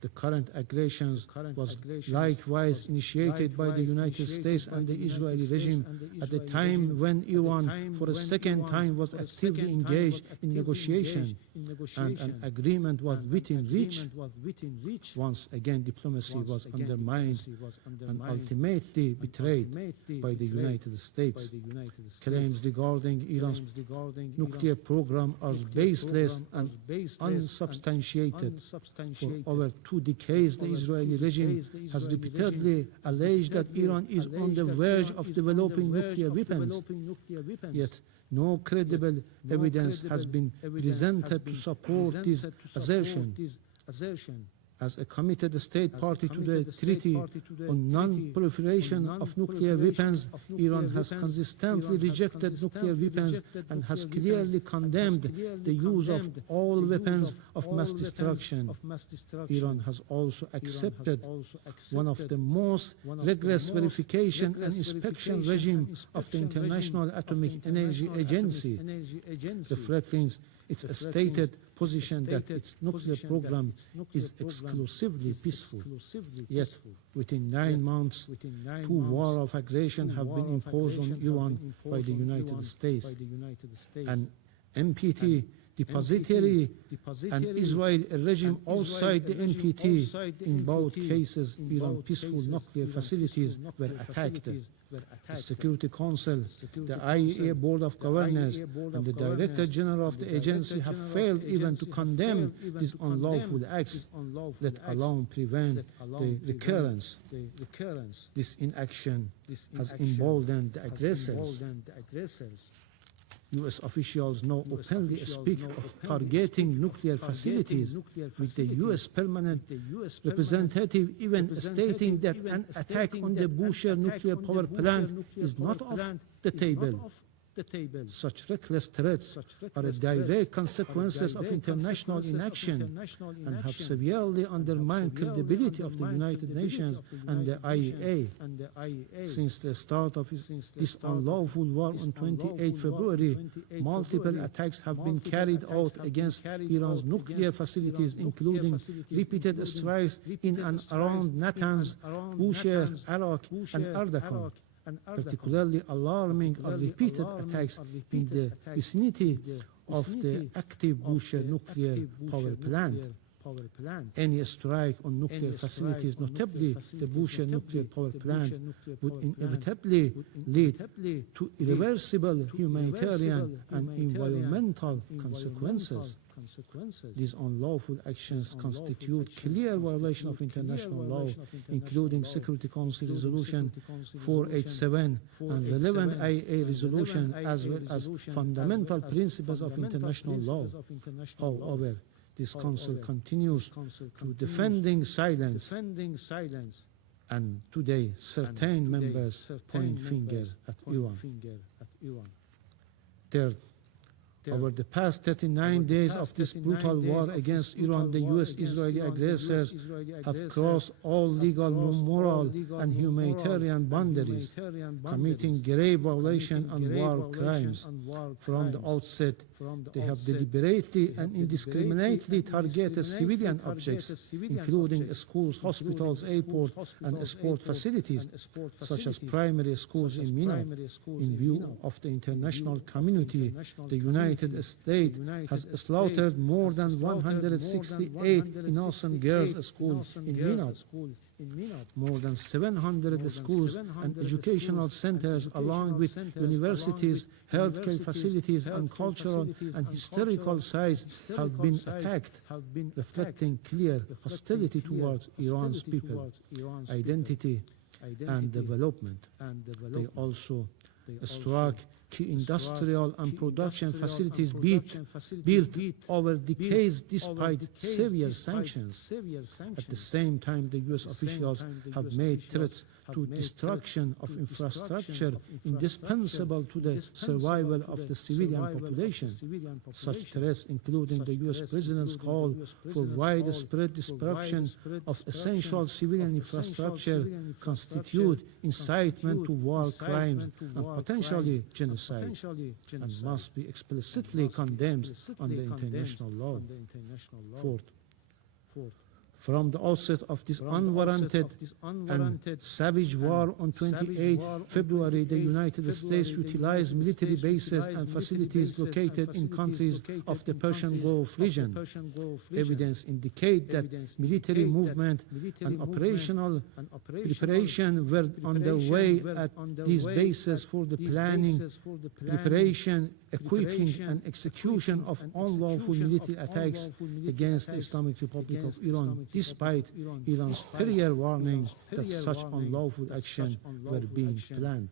The current aggressions was likewise initiated by the United States and the Israeli regime at the time when Iran, for a second time, was actively engaged in negotiation, and an agreement was within reach. Once again, diplomacy was undermined and ultimately betrayed by the United States. Claims regarding Iran's nuclear program are baseless and unsubstantiated. For over 2 decades, the Israeli regime has repeatedly alleged that Iran is on the verge of developing nuclear weapons. Yet, no credible evidence has been presented to support this assertion. As a committed state party to the Treaty on Non-Proliferation of Nuclear Weapons, Iran has consistently rejected nuclear weapons and has clearly condemned the use of all weapons of mass destruction. Iran has also accepted one of the most rigorous verification and inspection regimes of the International Atomic Energy Agency, reflecting its stated position that its nuclear program is exclusively peaceful. Yet, within 9 months, 2 wars of aggression have been imposed on Iran by the United States. An NPT depository and Israel a regime outside the NPT. In both cases, Iran's peaceful nuclear facilities were attacked. The Security Council, the IAEA Board of Governors, and the Director General of the agency have failed even to condemn these unlawful acts, let alone prevent the recurrence. This inaction has emboldened the aggressors. U.S. officials now openly speak of targeting nuclear facilities, with the U.S. permanent representative even stating that an attack on the Bushehr nuclear power plant is not off the table. Such reckless threats are a direct consequences of international inaction and have severely undermined credibility of the United Nations and the IAEA. Since the start of this unlawful war on 28 February, multiple attacks have been carried out against Iran's nuclear facilities, including repeated strikes in and around Natanz, Bushehr, Arak, and Ardakan. Particularly alarming are repeated attacks in the vicinity of the active Bushehr nuclear power plant. Any strike on nuclear facilities, notably the Bushehr nuclear power plant, would inevitably lead to irreversible humanitarian and environmental consequences. These unlawful actions constitute clear violation of international law, including Security Council Resolution 487 and relevant IAEA resolution, as well as fundamental principles of international law. However, this Council continues to defending silence, and today certain members point fingers at Iran. Third, over the past 39 days of this brutal war against Iran, the U.S.-Israeli aggressors have crossed all legal, moral, and humanitarian boundaries, committing grave violations and war crimes. From the outset, they have deliberately and indiscriminately targeted civilian objects, including schools, hospitals, airports, and sport facilities, such as primary schools in Mina. In view of the international community, the United States has slaughtered more than 168 innocent girls' schools in Mina. More than 700 schools and educational centers, along with universities, healthcare facilities, and cultural and historical sites, have been attacked, reflecting clear hostility towards Iran's people, identity, and development. They also struck key industrial and production facilities built over decades despite severe sanctions. At the same time, the U.S. officials have made threats to destruction of infrastructure indispensable to the survival of the civilian population. Such threats, including the U.S. President's call for widespread destruction of essential civilian infrastructure, constitute incitement to war crimes and potentially genocide, and must be explicitly condemned under international law. Fourth, from the outset of this unwarranted and savage war on 28 February, the United States utilized military bases and facilities located in countries of the Persian Gulf region. Evidence indicates that military movement and operational preparation were underway at these bases for the planning, preparation, equipping and execution of unlawful military attacks against the Islamic Republic of Iran, despite Iran's prior warnings that such unlawful action were being planned.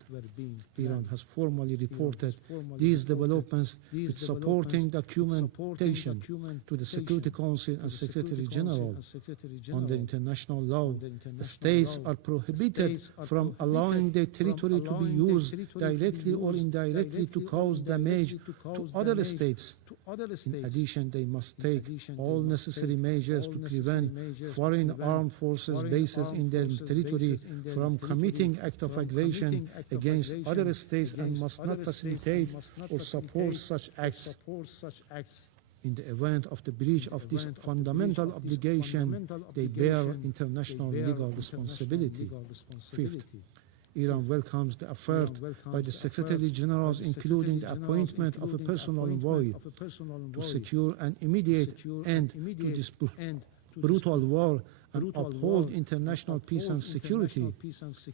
Iran has formally reported these developments with supporting documentation to the Security Council and Secretary General. Under international law, the states are prohibited from allowing their territory to be used directly or indirectly to cause damage to other states. In addition, they must take all necessary measures to prevent foreign armed forces bases in their territory from committing acts of aggression against other states and must not facilitate or support such acts. In the event of the breach of this fundamental obligation, they bear international legal responsibility. Fifth, Iran welcomes the effort by the Secretary Generals, including the appointment of a personal envoy, to secure an immediate end to this brutal war and uphold international peace and security.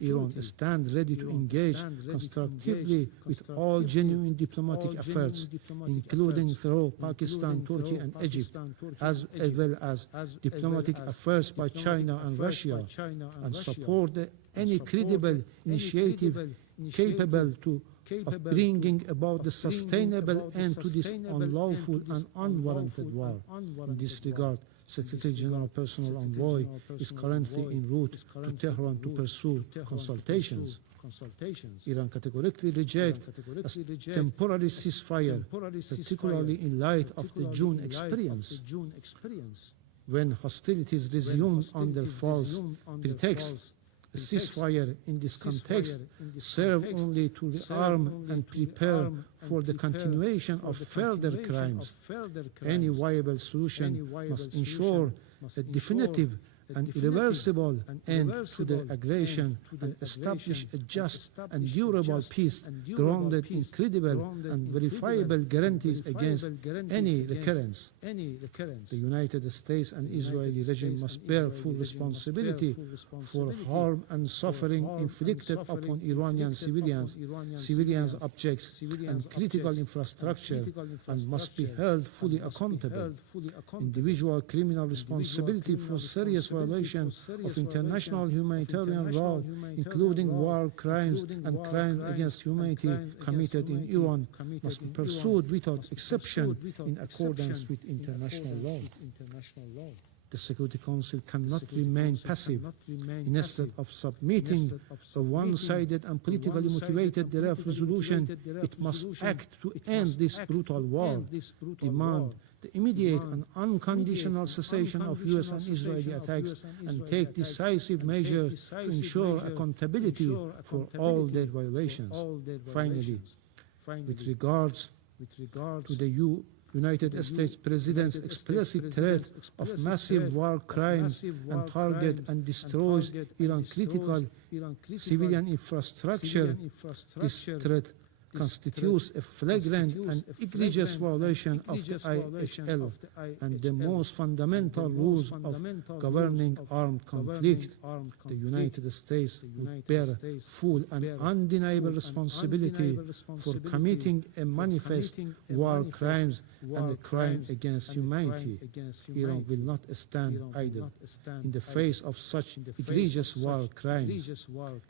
Iran stands ready to engage constructively with all genuine diplomatic efforts, including through Pakistan, Turkey, and Egypt, as well as diplomatic efforts by China and Russia, and support any credible initiative capable of bringing about the sustainable end to this unlawful and unwarranted war. In this regard, Secretary General Personal Envoy is currently en route to Tehran to pursue consultations. Iran categorically rejects a temporary ceasefire, particularly in light of the June experience, when hostilities resumed under false pretexts. A ceasefire in this context serves only to rearm and prepare for the continuation of further crimes. Any viable solution must ensure a definitive and irreversible end to the aggression and establish a just and durable peace grounded in credible and verifiable guarantees against any recurrence. The United States and Israeli regime must bear full responsibility for harm and suffering inflicted upon Iranian civilians, objects, and critical infrastructure, and must be held fully accountable. Individual criminal responsibility for serious violations of international humanitarian law, including war crimes and crimes against humanity committed in Iran, must be pursued without exception in accordance with international law. The Security Council cannot remain passive. Instead of submitting a one-sided and politically motivated draft resolution, it must act to end this brutal war, demand the immediate and unconditional cessation of U.S. and Israeli attacks, and take decisive measures to ensure accountability for all their violations. Finally, with regards to the United States President's explicit threat of massive war crimes and target and destroys Iran's critical civilian infrastructure, this threat constitutes a flagrant and egregious violation of the IHL and the most fundamental rules of governing armed conflict. The United States would bear full and undeniable responsibility for committing a manifest war crimes and a crime against humanity. Iran will not stand idle in the face of such egregious war crimes.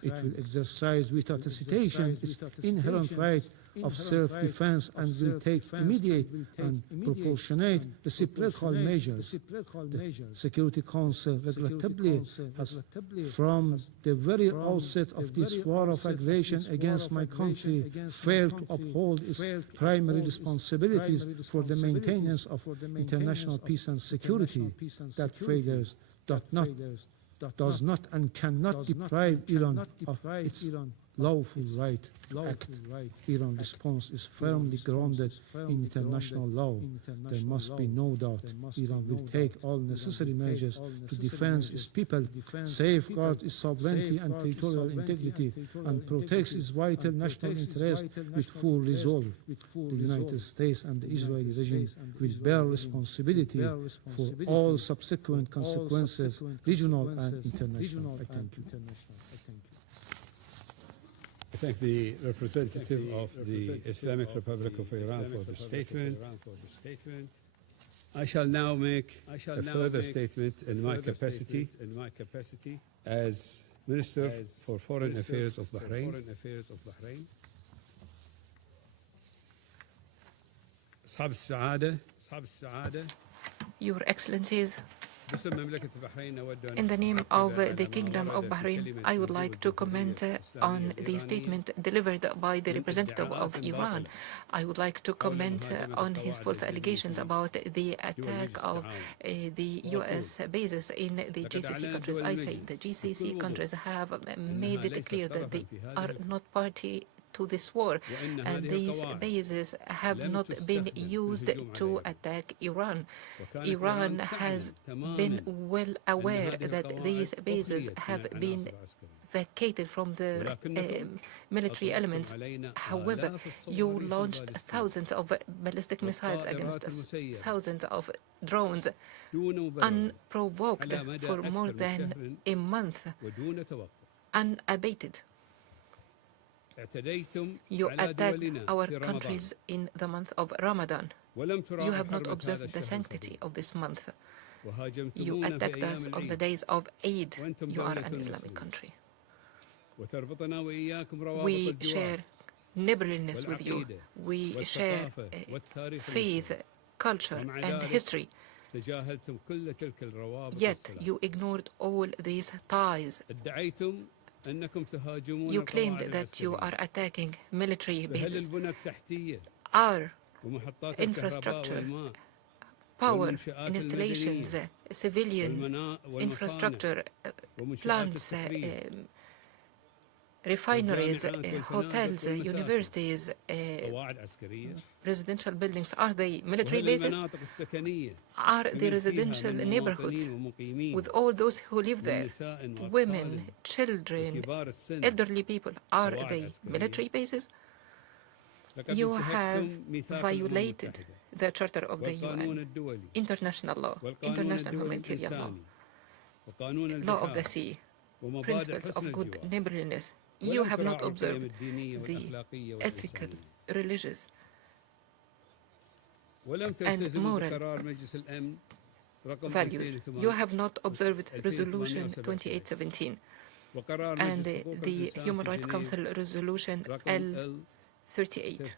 It will exercise without hesitation its inherent right of self-defense and will take immediate and proportionate reciprocal measures. The Security Council regrettably has, from the very outset of this war of aggression against my country, failed to uphold its primary responsibilities for the maintenance of international peace and security. That failures does not and cannot deprive Iran of its lawful right to act. Iran's response is firmly grounded in international law. There must be no doubt Iran will take all necessary measures to defend its people, safeguard its sovereignty and territorial integrity, and protect its vital national interests with full resolve. The United States and the Israeli regime will bear responsibility for all subsequent consequences, regional and international. I thank you. I thank the representative of the Islamic Republic of Iran for the statement. I shall now make a further statement in my capacity as Minister for Foreign Affairs of Bahrain. أصحاب السعادة Your Excellencies, in the name of the Kingdom of Bahrain, I would like to comment on the statement delivered by the representative of Iran. I would like to comment on his false allegations about the attack of the U.S. bases in the GCC countries. I say the GCC countries have made it clear that they are not party to this war, and these bases have not been used to attack Iran. Iran has been well aware that these bases have been vacated from the military elements. However, you launched thousands of ballistic missiles against us, thousands of drones, unprovoked for more than a month, unabated. You attacked our countries in the month of Ramadan. You have not observed the sanctity of this month. You attacked us on the days of Eid. You are an Islamic country. We share neighborliness with you. We share faith, culture, and history. Yet you ignored all these ties. You claimed that you are attacking military bases. Our infrastructure, power installations, civilian infrastructure, plants, refineries, hotels, universities, residential buildings, are they military bases? Are they residential neighborhoods with all those who live there? Women, children, elderly people, are they military bases? You have violated the Charter of the UN, international law, international humanitarian law, law of the sea, principles of good neighborliness. You have not observed the ethical, religious, and moral values. You have not observed Resolution 2817 and the Human Rights Council Resolution L38.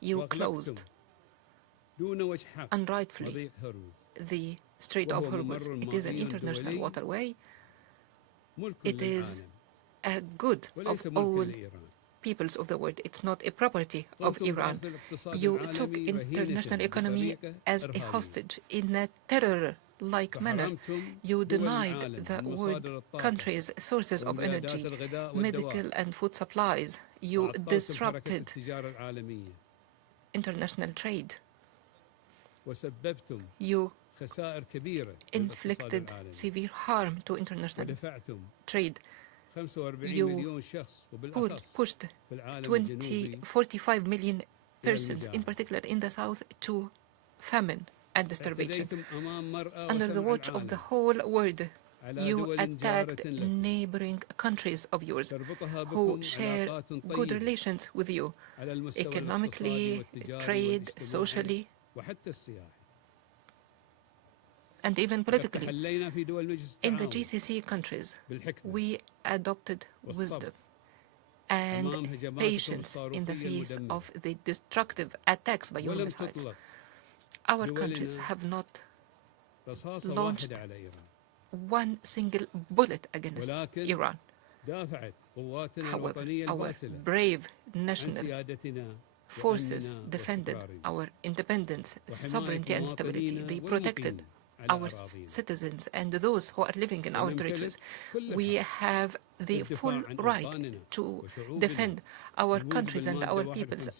You closed unrightfully the Strait of Hormuz. It is an international waterway. It is a good of all peoples of the world. It's not a property of Iran. You took international economy as a hostage in a terror-like manner. You denied the world countries sources of energy, medical and food supplies. You disrupted international trade. You inflicted severe harm to international trade. You pushed 45 million persons, in particular in the south, to famine and starvation. Under the watch of the whole world, you attacked neighboring countries of yours who share good relations with you, economically, trade, socially, and even politically. In the GCC countries, we adopted wisdom and patience in the face of the destructive attacks by your missiles. Our countries have not launched one single bullet against Iran. However, our brave national forces defended our independence, sovereignty, and stability. They protected our citizens and those who are living in our territories. We have the full right to defend our countries and our peoples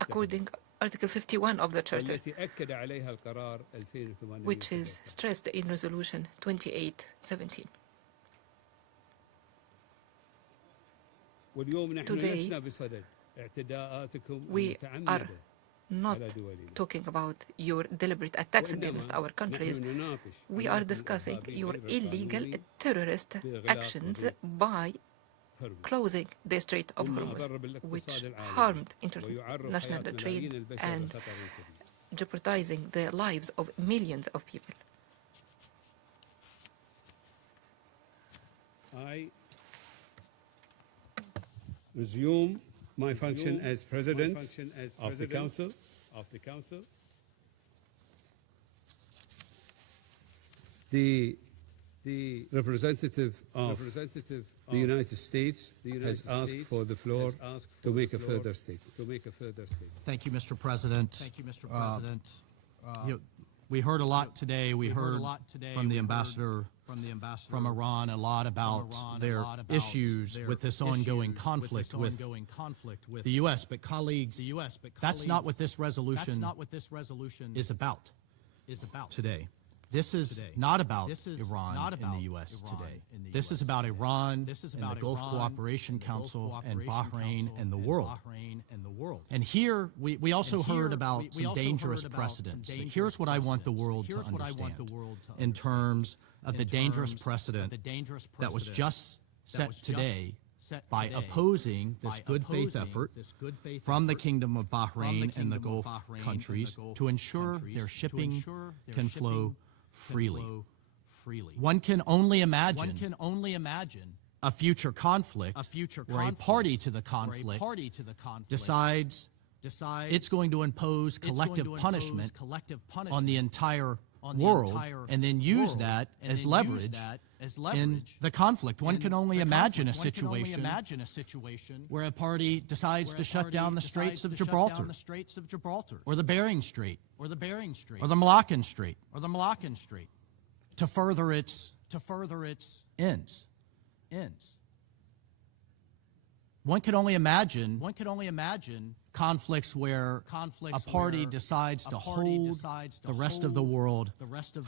according to Article 51 of the Charter, which is stressed in Resolution 2817. Today, we are not talking about your deliberate attacks against our countries. We are discussing your illegal terrorist actions by closing the Strait of Hormuz, which harmed international trade and jeopardizing the lives of millions of people. I resume my function as President of the Council. The representative of the United States has asked for the floor to make a further statement. Thank you, Mr. President. We heard a lot today. We heard from the ambassador from Iran a lot about their issues with this ongoing conflict with the U.S. But colleagues, that's not what this resolution is about today. This is not about Iran and the U.S. today. This is about Iran and the Gulf Cooperation Council and Bahrain and the world. And here, we also heard about some dangerous precedents. Here's what I want the world to understand in terms of the dangerous precedent that was just set today by opposing this good faith effort from the Kingdom of Bahrain and the Gulf countries to ensure their shipping can flow freely. One can only imagine a future conflict where a party to the conflict decides it's going to impose collective punishment on the entire world and then use that as leverage in the conflict. One can only imagine a situation where a party decides to shut down the Straits of Gibraltar or the Bering Strait or the Malaccan Strait to further its ends. One could only imagine conflicts where a party decides to hold the rest of the world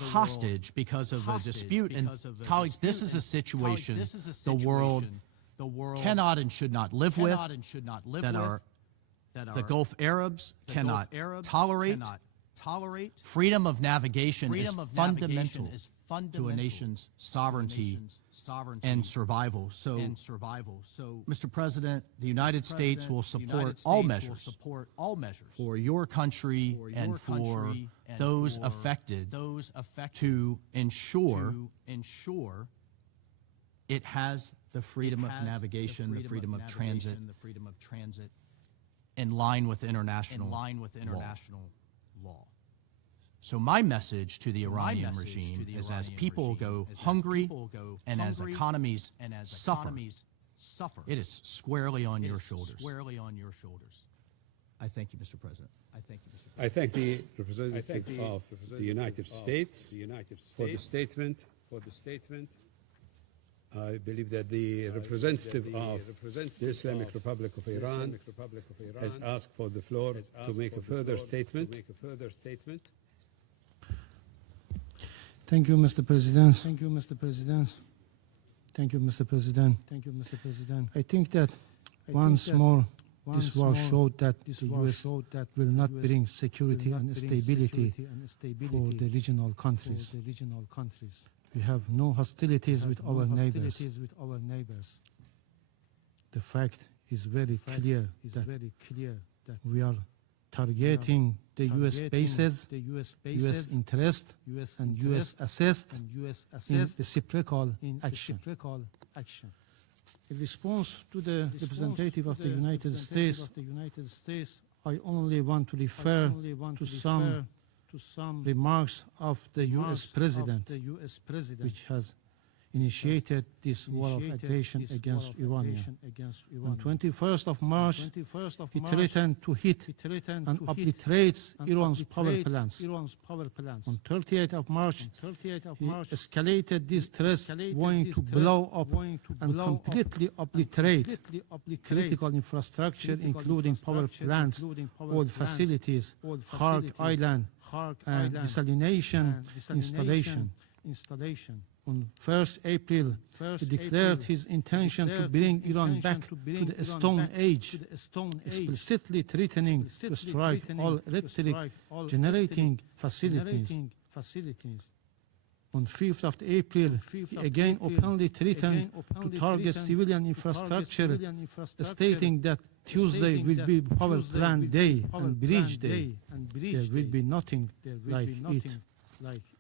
hostage because of a dispute. And colleagues, this is a situation the world cannot and should not live with, that the Gulf Arabs cannot tolerate. Freedom of navigation is fundamental to a nation's sovereignty and survival. So, Mr. President, the United States will support all measures for your country and for those affected to ensure it has the freedom of navigation, the freedom of transit in line with international law. So my message to the Iranian regime is, as people go hungry and as economies suffer, it is squarely on your shoulders. I thank you, Mr. President. I thank the representative of the United States for the statement. I believe that the representative of the Islamic Republic of Iran has asked for the floor to make a further statement. Thank you, Mr. President. I think that once more this war showed that the U.S. will not bring security and stability for the regional countries. We have no hostilities with our neighbors. The fact is very clear that we are targeting the U.S. bases, U.S. interest, and U.S. assessed in reciprocal action. In response to the representative of the United States, I only want to refer to some remarks of the U.S. President, which has initiated this war of aggression against Iran. On 21st of March, he threatened to hit and obliterate Iran's power plants. On 38th of March, he escalated this threat, going to blow up and completely obliterate critical infrastructure, including power plants, oil facilities, Hark Island, and desalination installation. On 1st April, he declared his intention to bring Iran back to the Stone Age, explicitly threatening to strike all electric generating facilities. On 5th of April, he again openly threatened to target civilian infrastructure, stating that Tuesday will be power plant day and bridge day. There will be nothing like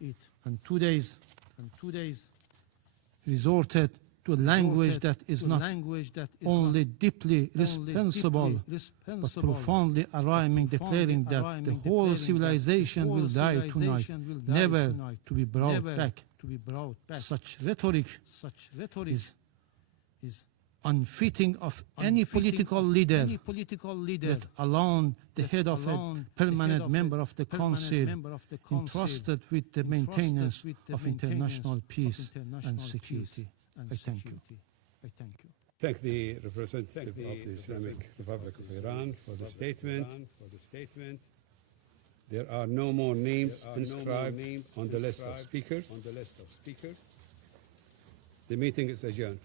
it. And 2 days resorted to a language that is not only deeply responsible, but profoundly alarming, declaring that the whole civilization will die tonight, never to be brought back. Such rhetoric is unfitting of any political leader, let alone the head of a permanent member of the Council entrusted with the maintenance of international peace and security. I thank you. Thank the representative of the Islamic Republic of Iran for the statement. There are no more names inscribed on the list of speakers. The meeting is adjourned.